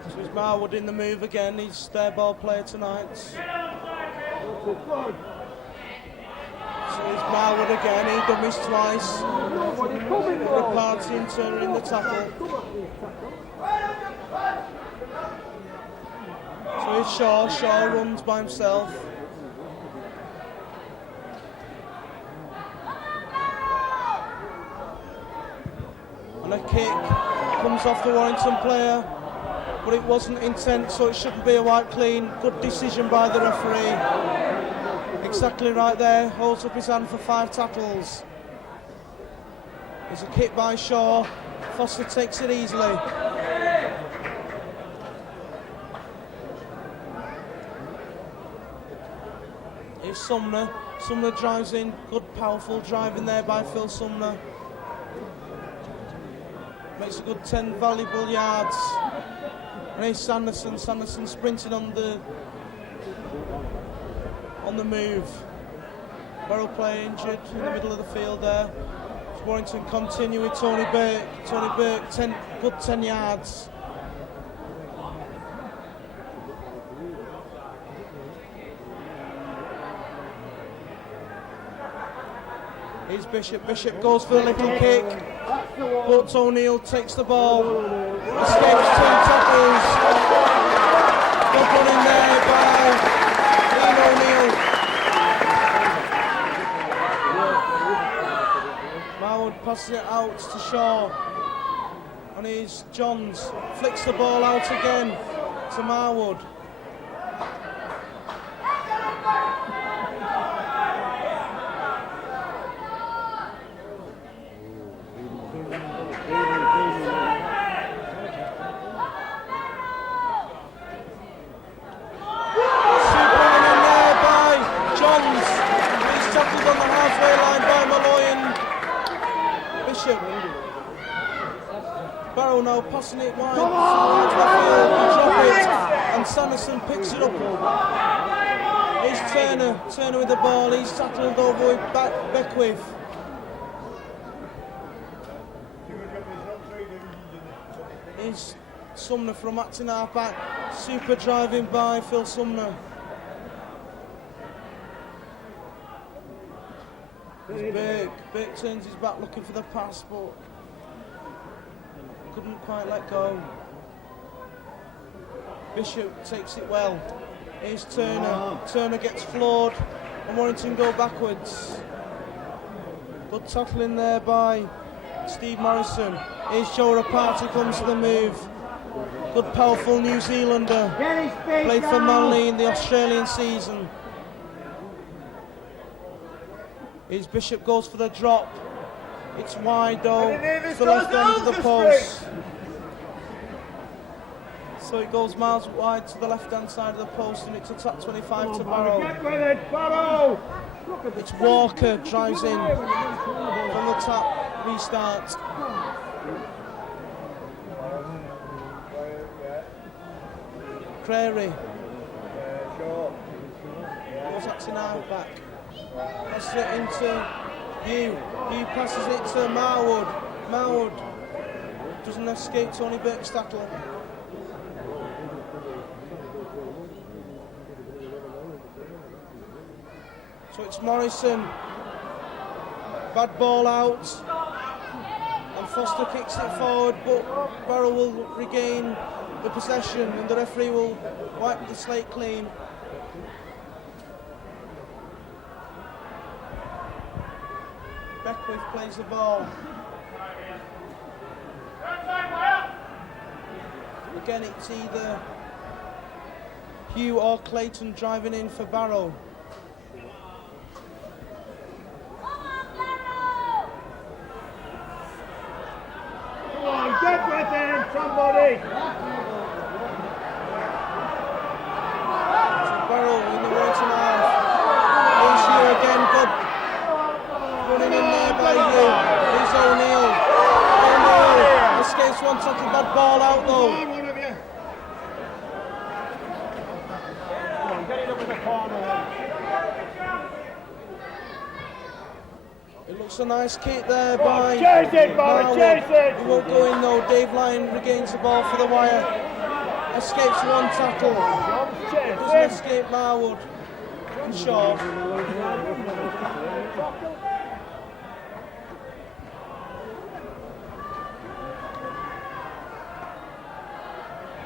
So it's Marwood in the move again. He's their ball player tonight. So it's Marwood again. He dummies twice. Party and Turner in the tackle. So it's Shaw. Shaw runs by himself. And a kick comes off the Warrington player, but it wasn't intent, so it shouldn't be a white clean. Good decision by the referee. Exactly right there. Holds up his hand for 5 tackles. There's a kick by Shaw. Foster takes it easily. Here's Sumner. Sumner drives in. Good, powerful driving there by Phil Sumner. Makes a good 10 valuable yards. And here's Sanderson. Sanderson sprinting on the move. Barrow player injured in the middle of the field there. Warrington continue with Tony Burke. Tony Burke, good 10 yards. Here's Bishop. Bishop goes for the little kick, but O'Neill takes the ball. Escapes 2 tackles. Good one in there by Ian O'Neill. Marwood passes it out to Shaw. And here's Johns. Flicks the ball out again to Marwood. Barrow now passing it wide. Towards the field. Drop it. And Sanderson picks it up. Here's Turner. Turner with the ball. He's tackled over with Beckwith. Here's Sumner from acting half-back. Super driving by Phil Sumner. Burke turns his back looking for the pass, but couldn't quite let go. Bishop takes it well. Here's Turner. Turner gets floored and Warrington go backwards. Good tackling there by Steve Morrison. Here's Joe Rapati comes to the move. Good powerful New Zealander. Played for Manly in the Australian season. Here's Bishop goes for the drop. It's wide though. It's the left end of the post. So it goes miles wide to the left hand side of the post and it's a top 25 to Barrow. Get with it, Barrow! It's Walker drives in from the top, restart. Crary. Goes acting half back. Passes it into Hugh. Hugh passes it to Marwood. Marwood doesn't escape Tony Birkstattle. So it's Morrison. Bad ball out. And Foster kicks it forward, but Barrow will regain the possession and the referee will wipe the slate clean. Beckwith plays the ball. Again, it's either Hugh or Clayton driving in for Barrow. Come on, get with it, somebody! So Barrow in the Warrington half. Here's Hugh again, good. Running in there by Hugh. Here's O'Neill. O'Neill escapes one tackle, bad ball out though. Come on, one of you! Come on, get it up in the corner. It looks a nice kick there by Chase it, Barrow, Marwood. chase it! He won't go in though. Dave Lyon regains the ball for the wire. Escapes one tackle. Doesn't escape Marwood. And Shaw.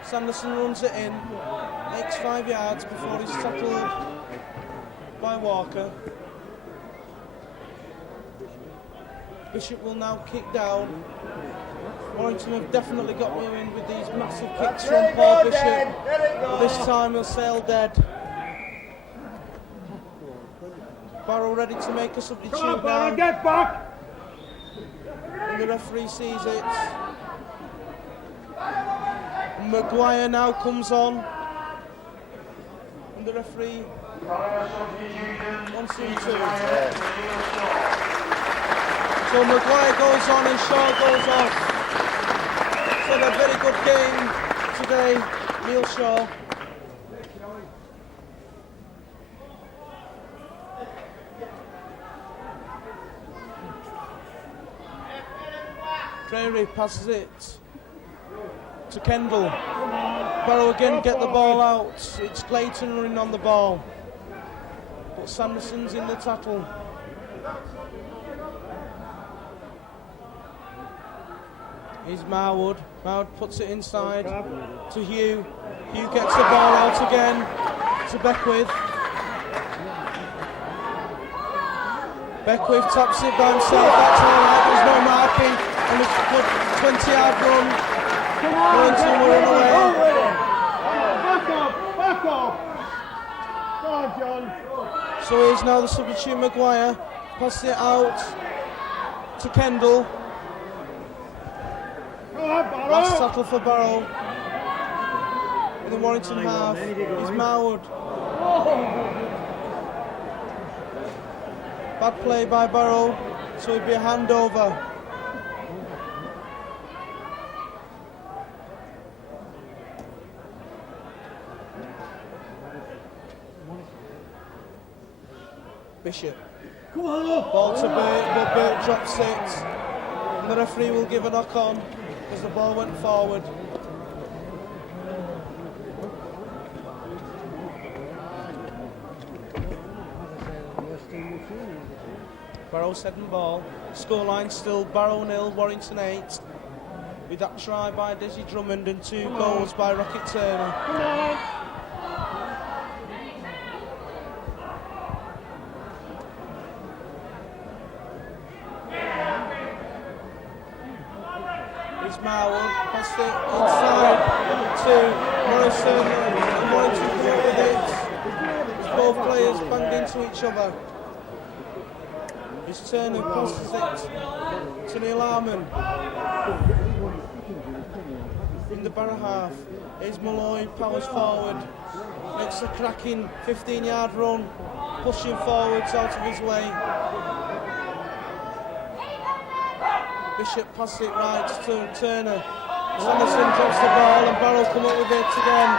Sanderson runs it in. Makes 5 yards before he's tackled by Walker. Bishop will now kick down. Warrington have definitely got me in with these massive kicks from Paul Bishop. This time he'll sail dead. Barrow ready to make a substitute Come on, Barrow, now. get back! And the referee sees it. Maguire now comes on. And the referee wants him to. So Maguire goes on and Shaw goes off. So a very good game today, Neil Shaw. Prairie passes it to Kendall. Barrow again get the ball out. It's Clayton running on the ball. But Sanderson's in the tackle. Here's Marwood. Marwood puts it inside to Hugh. Hugh gets the ball out again to Beckwith. Beckwith taps it by himself. That's all right. There's no marking. And it's a good 20-yard run. Warrington will run away. Back off! Back off! Go on, John. So here's now the substitute Maguire. Passes it out to Kendall. Go on, Barrow! Last tackle for Barrow. In the Warrington half. He's Marwood. Bad play by Barrow. So it'd be a handover. Bishop. Come on up. Ball to Burt, but Burt drops it. And the referee will give a knock on as the ball went forward. Barrow heading ball. Scoreline still Barrow 0, Warrington 8. With that try by Dizzy Drummond and 2 goals by Rocket Turner. Come on. It's Marwood, passed it inside to Morrison, and Warrington come up with it. As both players banged into each other. It's Turner passes it to Neil Harmon. In the Barrow half, here's Malloy, powers forward, makes a cracking 15-yard run, pushing forwards out of his way. Bishop passes it right to Turner. Sanderson drops the ball and Barrow come up with it again.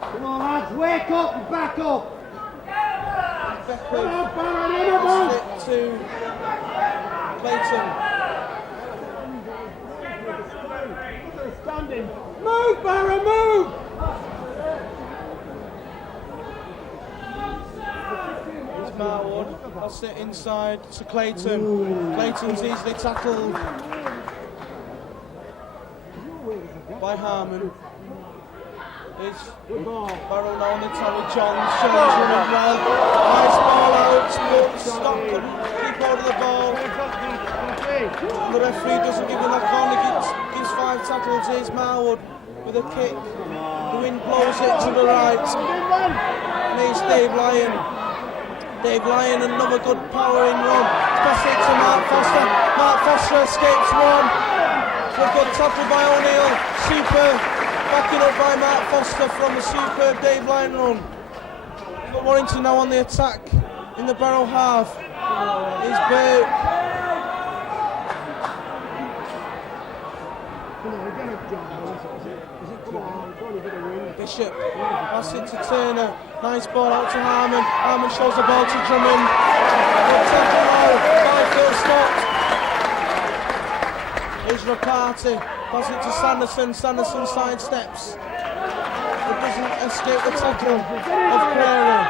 Come on, lads, wake up and back up. Beckwith Come on, Barrow, passes it to Clayton. Standing. Move, Barrow, move. It's Marwood, passes it inside to Clayton. Clayton's easily tackled by Harmon. It's Barrow now on the Terry Johns. Jones running well. Nice ball out, but Scott couldn't keep hold of the ball. And the referee doesn't give him that corner, gives 5 tackles. Here's Marwood with a kick. The wind blows it to the right. And here's Dave Lyon. Dave Lyon, another good powering run. Pass it to Mark Foster. Mark Foster escapes one. A good tackle by O'Neill. Super. Backing up by Mark Foster from a superb Dave Lyon run. But Warrington now on the attack in the Barrow half. Here's Burt. Bishop, pass it to Turner. Nice ball out to Harmon. Harmon shows the ball to Drummond. Good tackle now by Phil Scott. Here's Rapati. Pass it to Sanderson. Sanderson sidesteps. It doesn't escape the tackle of Prairie.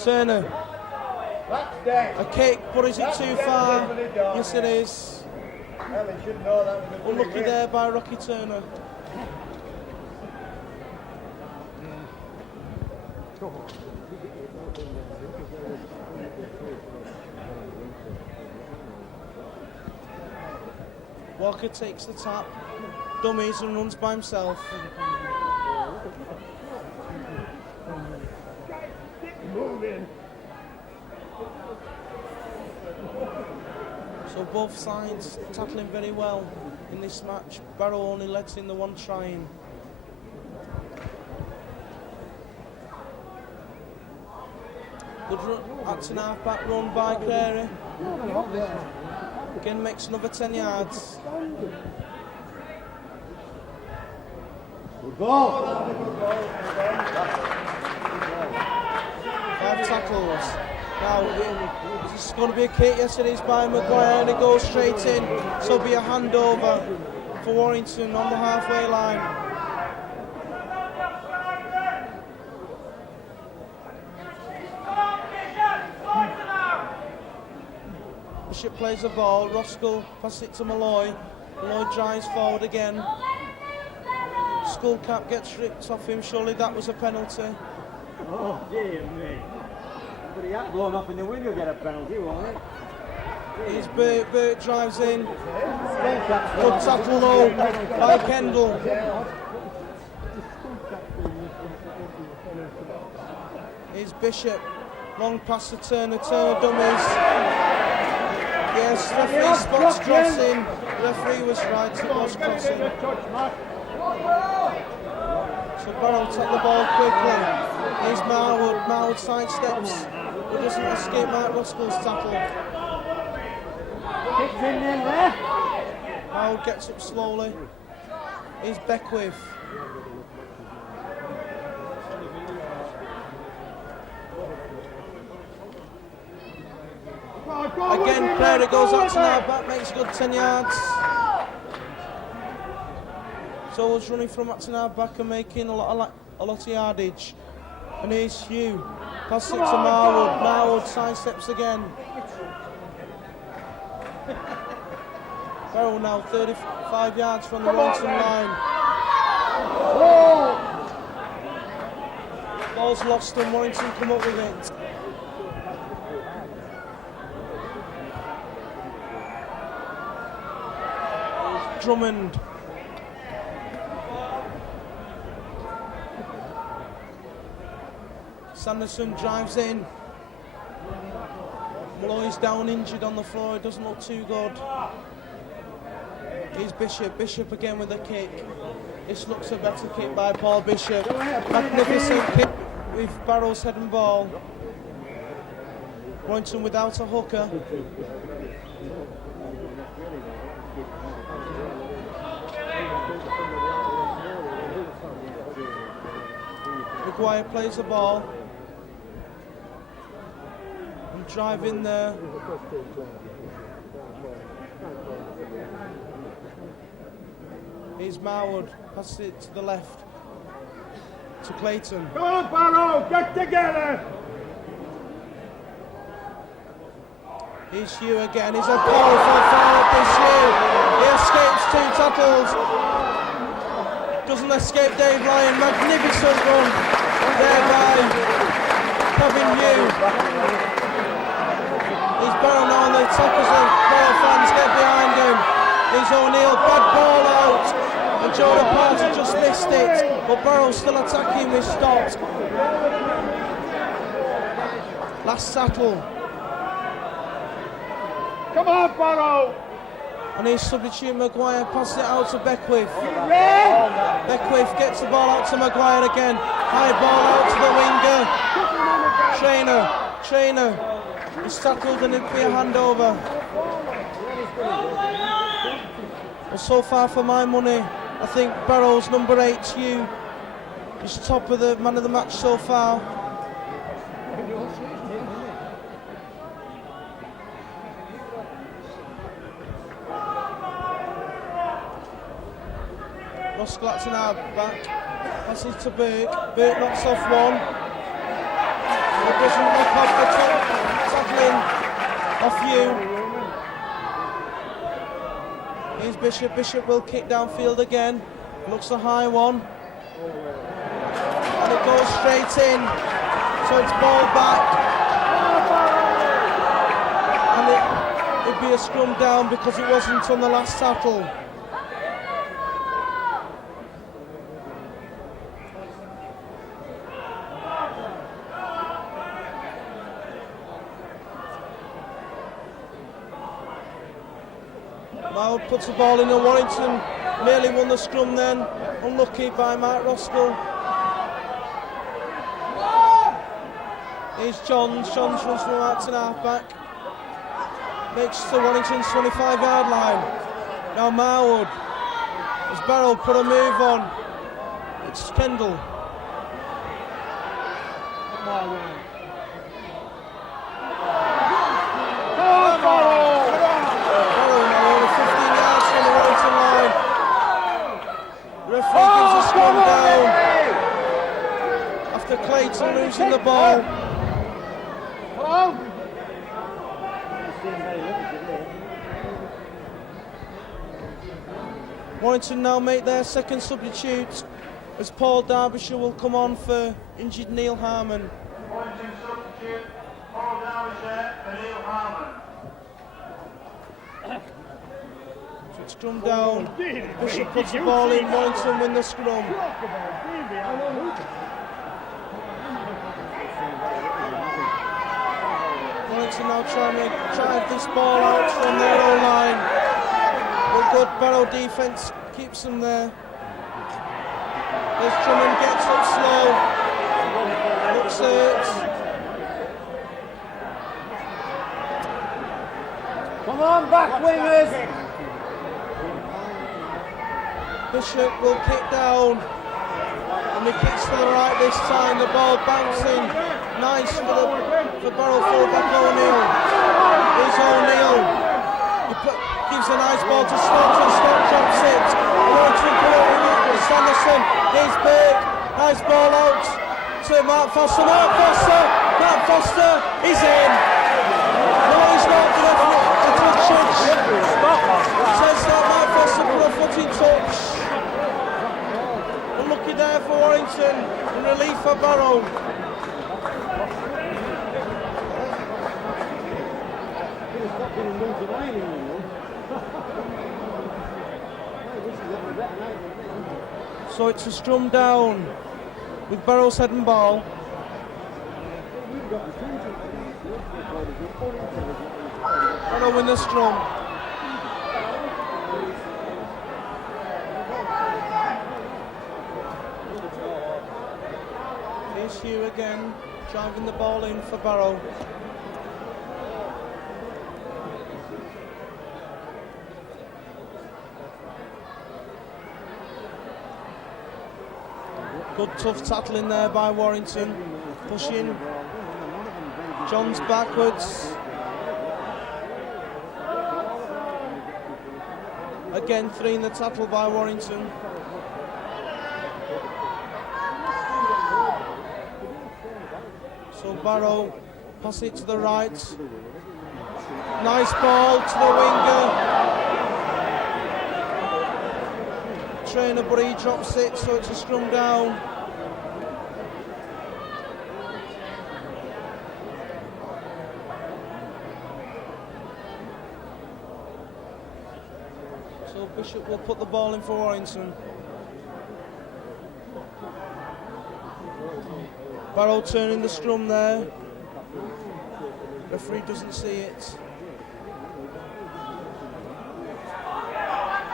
Turner. A kick, but is it too far? Yes, it is. Unlucky there by Rocky Turner. Walker takes the tap, dummies and runs by himself. So both sides tackling very well in this match. Barrow only lets in the one trying. Good run, that's an half-back run by Prairie. Again makes another 10 yards. Good ball. 5 tackles. Now, this is going to be a kick. Yes, it is by Maguire, and it goes straight in. So it'll be a handover for Warrington on the halfway line. Bishop plays the ball. Roscoe passes it to Malloy. Malloy drives forward again. Skullcap gets ripped off him. Surely that was a penalty. Oh, dear me. But he had blown off in the wind, he'll get a penalty, won't he? Here's Burt. Burt drives in. Good tackle though by Kendall. Here's Bishop. Long pass to Turner. Turner dummies. Yes, referee spots crossing. Referee was right, it was crossing. So Barrow took the ball quickly. Here's Marwood. Marwood sidesteps, but doesn't escape Mark Roscoe's tackle. Marwood gets up slowly. Here's Beckwith. Again, Prairie goes out to now, back makes a good 10 yards. So was running from up to now, back and making a lot of yardage. And here's Hugh. Pass it to Marwood. Marwood sidesteps again. Barrow now 35 yards from the Warrington line. Ball's lost and Warrington come up with it. Drummond. Sanderson drives in. Malloy's down injured on the floor, it doesn't look too good. Here's Bishop. Bishop again with a kick. This looks a better kick by Paul Bishop. Magnificent kick with Barrow's head and ball. Warrington without a hooker. Maguire plays the ball. And drive in there. Here's Marwood, passes it to the left, to Clayton. Come on, Barrow, get together! Here's Hugh again, he's a powerful forward this Hugh. He escapes 2 tackles. Doesn't escape Dave Lyon, magnificent run there by Kevin Hugh. He's Barrow now on the top as the Barrow fans get behind him. Here's O'Neill, bad ball out. And Jordan Parter just missed it, but Barrow still attacking with stopped. Last settle. Come on, Barrow! And here's substitute Maguire, passes it out to Beckwith. Beckwith gets the ball out to Maguire again. High ball out to the winger. Trainer. He's tackled and it'll be a handover. Well, so far for my money, I think Barrow's number 8, Hugh, is top of the man of the match so far. Ross Glatton out back, passes to Burke. Burke knocks off one. It doesn't knock off the top tackling off Hugh. Here's Bishop. Bishop will kick downfield again. Looks a high one. And it goes straight in. So it's ball back. And it'd be a scrum down because it wasn't on the last tackle. Now puts the ball in and Warrington nearly won the scrum then. Unlucky by Mark Roskell. Here's Johns. Johns runs from out to half back. Makes to Warrington's 25-yard line. Now Marwood. As Barrow put a move on. It's Kendall. Referee gives a scrum down after Clayton losing the ball. Warrington now make their second substitute as Paul Derbyshire will come on for injured Neil Harmon. Warrington substitute Paul Derbyshire for Neil Harmon. Scrum down. Bishop puts the ball in. Warrington win the scrum. Warrington now trying to drive this ball out from their own line. But good Barrow defence keeps them there. As Drummond gets up slow. Looks hurt. Come on, back wingers! Bishop will kick down. And And he kicks to the right this time. The ball bouncing. Nice for Barrow fullback O'Neill. Here's O'Neill. Gives a nice ball to Stokes and Stokes drops it. Warrington with Sanderson. Here's Burke. Nice ball out to Mark Foster. Mark Foster is in. No, he's not good enough to touch it. Says that Mark Foster put a foot in touch. Unlucky there for Warrington and relief for Barrow. So it's a scrum down with Barrow's head and ball. Barrow win the scrum. Here's Hugh again, driving the ball in for Barrow. Good tough tackling there by Warrington. Pushing. John's backwards. Again, 3 in the tackle by Warrington. So Barrow pass it to the right. Nice ball to the winger. Trainer, but he drops it, so it's a scrum down. So Bishop will put the ball in for Warrington. Barrow turning the scrum there. Referee doesn't see it.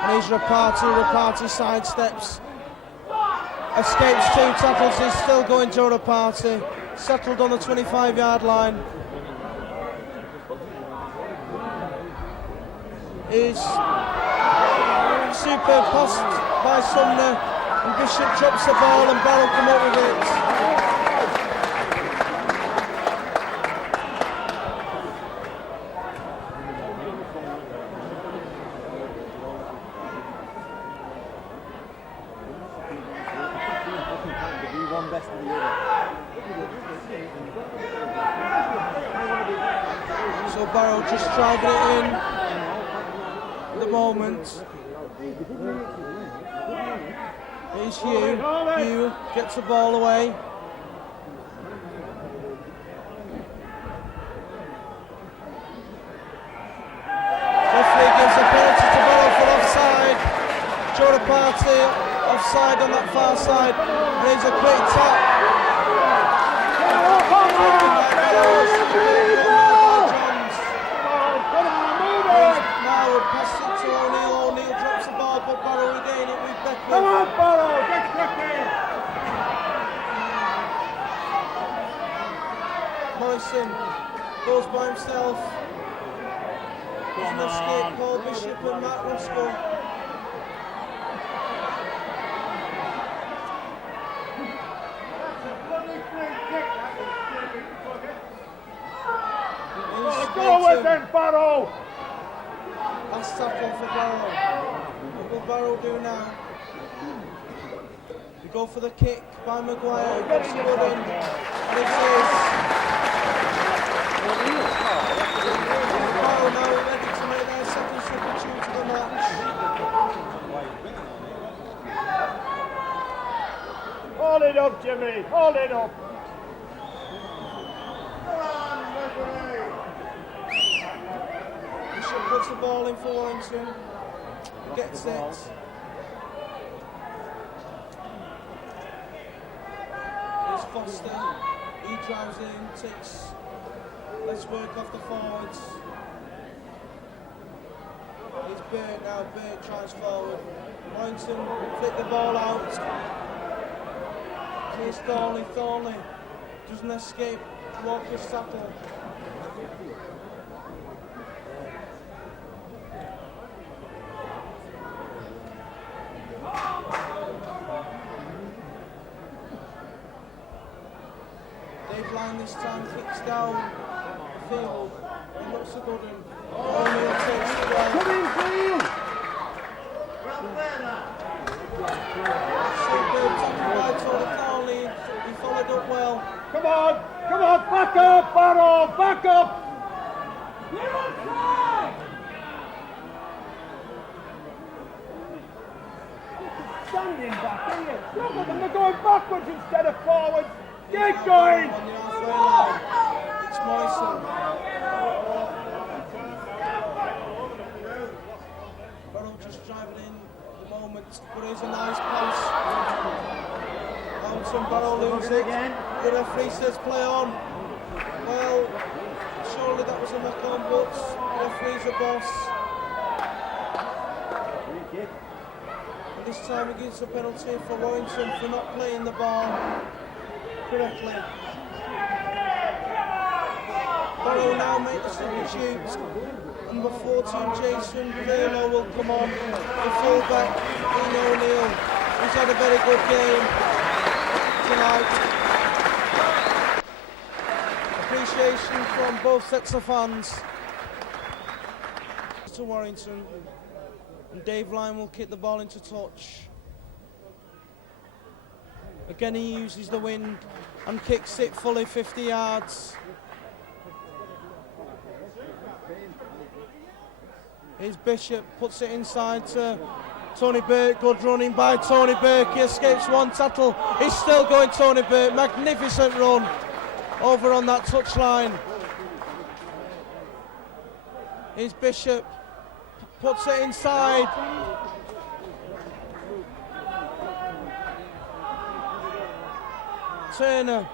And here's Rapati sidesteps. Escapes 2 tackles, he's still going to Rapati. Settled on the 25-yard line. Is superb pass by Sumner. And Bishop drops the ball and Barrow come up with it. So Barrow just driving it in at the moment. Here's Hugh. Hugh gets the ball away. Referee gives a penalty to Barrow for offside. Jordan Party offside on that far side. And here's a quick tap. Now we'll pass it to O'Neill. O'Neill drops the ball, but Barrow regain it with Beckwith. Come on, Barrow, get cracking! Morrison goes by himself. Doesn't escape Paul Bishop and Matt Roscoe. Go with them, Barrow! Last tackle for Barrow. What will Barrow do now? We go for the kick by Maguire. Gets good in. And it is. Barrow now ready to make their second substitute of the match. Hold it up, Jimmy! Hold it up! Bishop puts the ball in for Warrington. Gets it. It's Foster. He drives in, takes. Let's work off the forwards. It's Burt now. Burt tries forward. Warrington flick the ball out. Here's Thornley. Thornley doesn't escape Walker's tackle. Dave Line this time kicks down the field. It looks a good one. O'Neill takes the ball. Come in, field! Superb tackle by Tony Thornley. He followed up well. Come on, back up, Barrow, back up! Standing back, are you? Look at them, they're going backwards instead of forwards. Get going! On the halfway line, it's Morrison. Barrow just driving in at the moment, but it's a nice pass. Warrington, Barrow loses it. The referee says play on. Well, surely that was a knock on, but the referee's a boss. And this time he gives a penalty for Warrington for not playing the ball correctly. Barrow now make the substitute. Number 14, Jason Barrow will come on. The fullback, Ian O'Neill, who's had a very good game tonight. Appreciation from both sets of fans. To Warrington, and Dave Line will kick the ball into touch. Again he uses the wind and kicks it fully 50 yards. Here's Bishop, puts it inside to Tony Burke. Good running by Tony Burke. He escapes one tackle. He's still going, Tony Burke. Magnificent run over on that touchline. Here's Bishop, puts it inside. Turner,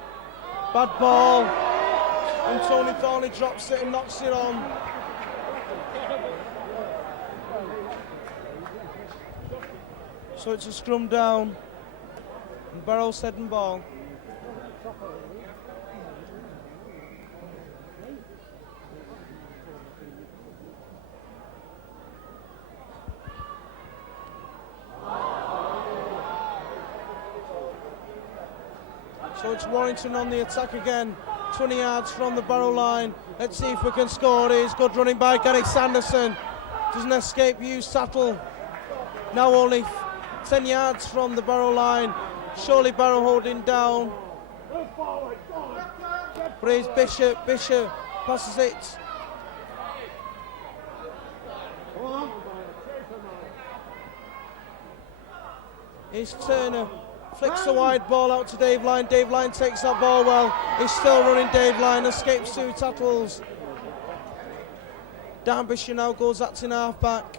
bad ball, and Tony Thornley drops it and knocks it on. So it's a scrum down, and Barrow's head and ball. So it's Warrington on the attack again, 20 yards from the Barrow line. Let's see if we can score. It is good running by Gareth Sanderson. Doesn't escape Hughes Tattle. Now only 10 yards from the Barrow line. Surely Barrow holding down. But here's Bishop. Bishop passes it. Here's Turner. Flicks the wide ball out to Dave Line. Dave Line takes that ball well. He's still running. Dave Line escapes two tackles. Dan Bishop now goes acting half back.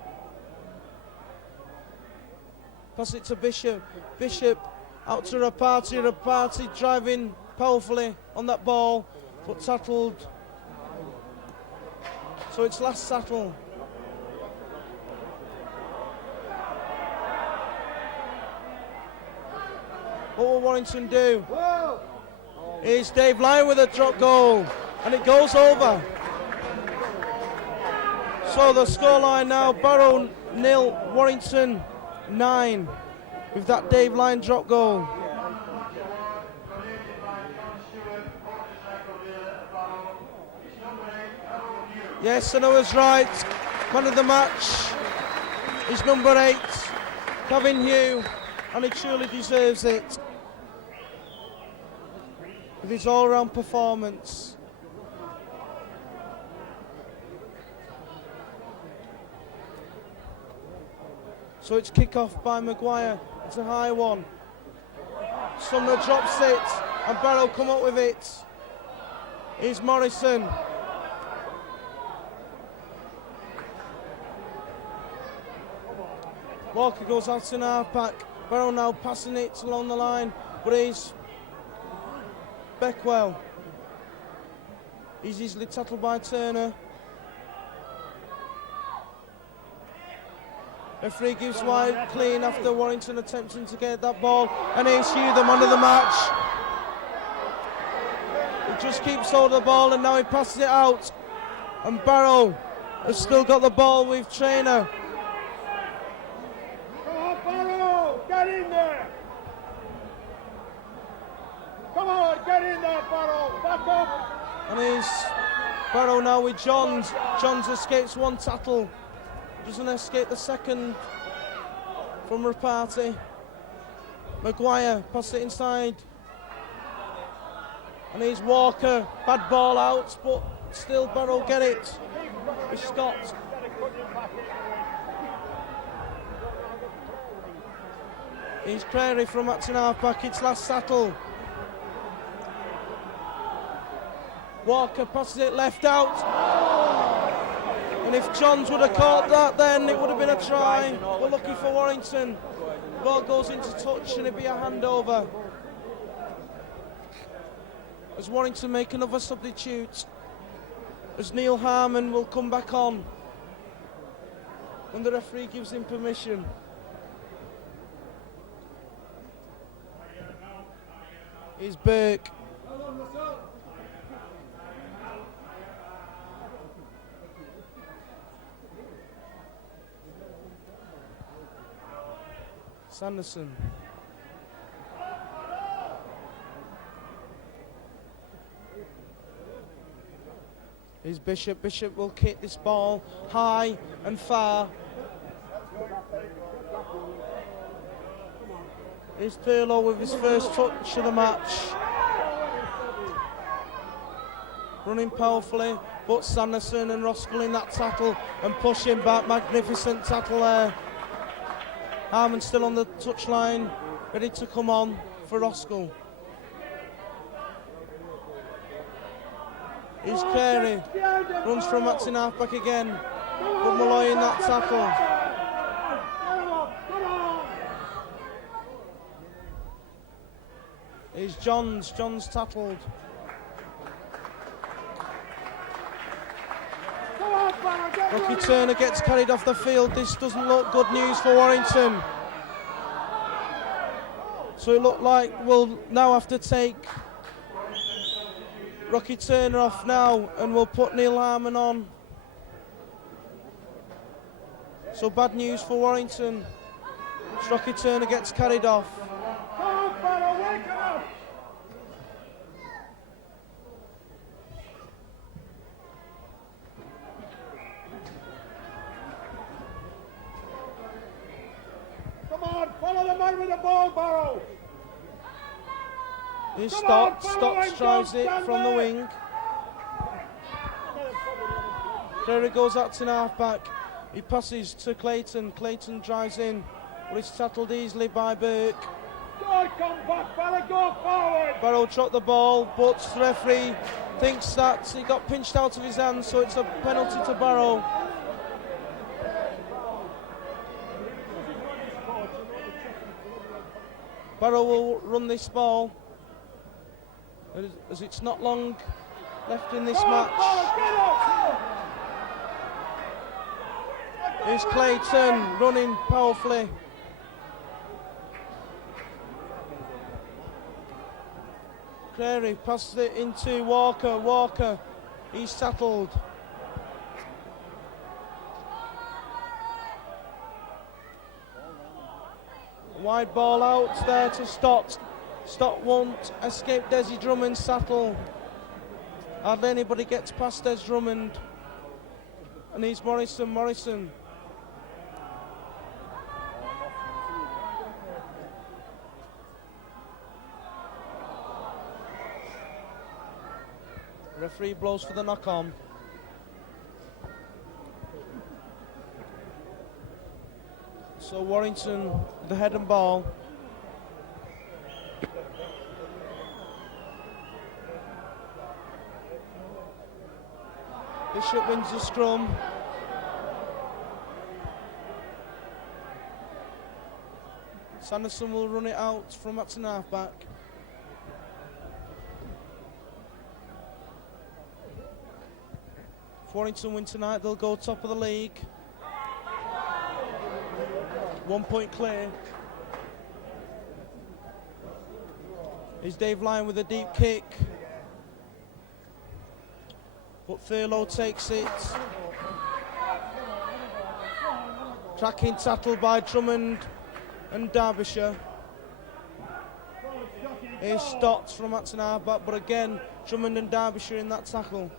Pass it to Bishop. Bishop out to Rapati. Rapati driving powerfully on that ball, but tackled. So it's last tackle. What will Warrington do? Here's Dave Line with a drop goal, and it goes over. So the scoreline now, Barrow 0, Warrington 9, with that Dave Line drop goal. Yes, and I was right. Man of the match is number 8, Kevin Hugh, and he truly deserves it with his all-round performance. So it's kick-off by Maguire. It's a high one. Sumner drops it, and Barrow come up with it. Here's Morrison. Walker goes out in half-back. Barrow now passing it along the line, but he's Beckwell. He's easily tackled by Turner. Referee gives wide clean after Warrington attempting to get that ball, and here's Hugh, the man of the match. He just keeps hold of the ball, and now he passes it out, and Barrow has still got the ball with Trainer. Come on, Barrow! Get in there! Come on, get in there, Barrow! Back up. And he's Barrow now with Johns. Johns escapes one tackle. Doesn't escape the second from Rapati. Maguire passes it inside. And he's Walker. Bad ball out, but still Barrow get it. With Scott. He's Crary from Acton half-back. It's last settle. Walker passes it left out. And if Johns would have caught that, then it would have been a try. We're lucky for Warrington. Ball goes into touch and it'll be a handover. As Warrington make another substitute. As Neil Harmon will come back on. When the referee gives him permission. Here's Burke. Sanderson. Here's Bishop. Bishop will kick this ball high and far. Here's Thurlow with his first touch of the match. Running powerfully, but Sanderson and Roskell in that tackle and pushing back. Magnificent tackle there. Harmon still on the touchline, ready to come on for Roskell. Here's Carey, runs from Acton half-back again, but Malloy in that tackle. Here's Johns tackled. Rocky Turner gets carried off the field. This doesn't look good news for Warrington. So it looked like we'll now have to take Rocky Turner off now and we'll put Neil Harmon on. So bad news for Warrington. Rocky Turner gets carried off. Follow the man with the ball, Barrow. He stops, drives it from the wing. Kerry goes out to half-back. He passes to Clayton. Clayton drives in, but he's tackled easily by Burke. Don't come back, Barrow, go forward. Barrow dropped the ball, but the referee thinks that he got pinched out of his hands, so it's a penalty to Barrow. Barrow will run this ball, as it's not long left in this match. Here's Clayton running powerfully. Crary passes it into Walker. Walker, he's tackled. Wide ball out there to Stott. Stott won't escape Desi Drummond's tackle. Hardly anybody gets past Des Drummond. And he's Morrison. Referee blows for the knock-on. So Warrington, the head and ball. Bishop wins the scrum. Sanderson will run it out from Acton half-back. If Warrington win tonight, they'll go top of the league. 1 point clear. Here's Dave Lyon with a deep kick. But Thurlow takes it. Tracking tackle by Drummond and Derbyshire. Here's Stotts from Acton half-back, but again, Drummond and Derbyshire in that tackle.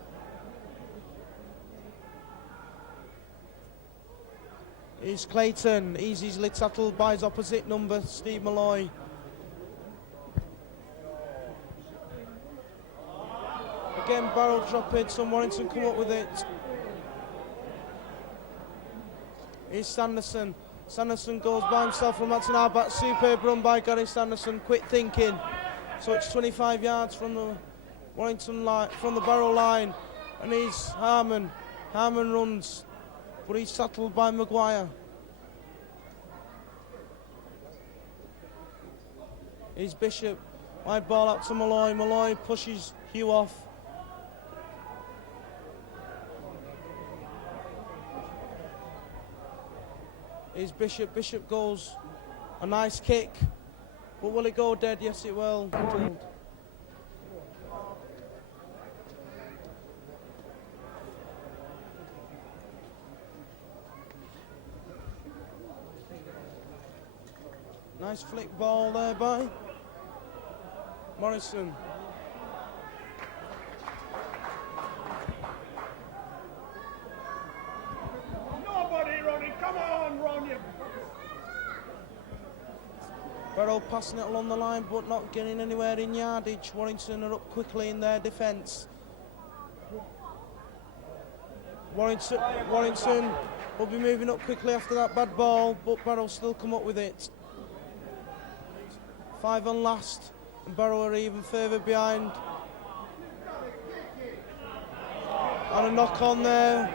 Here's Clayton, he's easily tackled by his opposite number, Steve Malloy. Again, Barrow drop it, so Warrington come up with it. Here's Sanderson. Sanderson goes by himself from Acton half-back. Superb run by Gary Sanderson, quick thinking. So it's 25 yards from the Warrington line, from the Barrow line. And he's Harmon. Harmon runs, but he's tackled by Maguire. Here's Bishop. Wide ball out to Malloy. Malloy pushes Hugh off. Here's Bishop. Bishop goes. A nice kick. But will it go dead? Yes, it will. Nice flick ball there by Morrison. Nobody running. Come on, run you. Barrow passing it along the line, but not getting anywhere in yardage. Warrington are up quickly in their defence. Warrington will be moving up quickly after that bad ball, but Barrow still come up with it. 5 on last, and Barrow are even further behind. And a knock on there,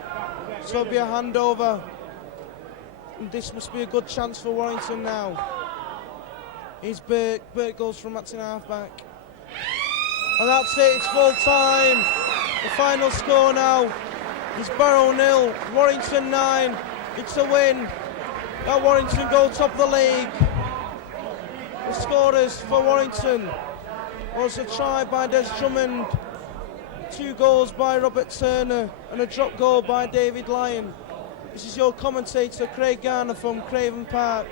so it'll be a handover. And this must be a good chance for Warrington now. Here's Burke. Burke goes from Acton half-back. And that's it, it's full time. The final score now is Barrow 0, Warrington 9. It's a win. Now Warrington go top of the league. The scorers for Warrington was a try by Des Drummond, 2 goals by Robert Turner, and a drop goal by David Lyon. This is your commentator, Craig Garner from Craven Park.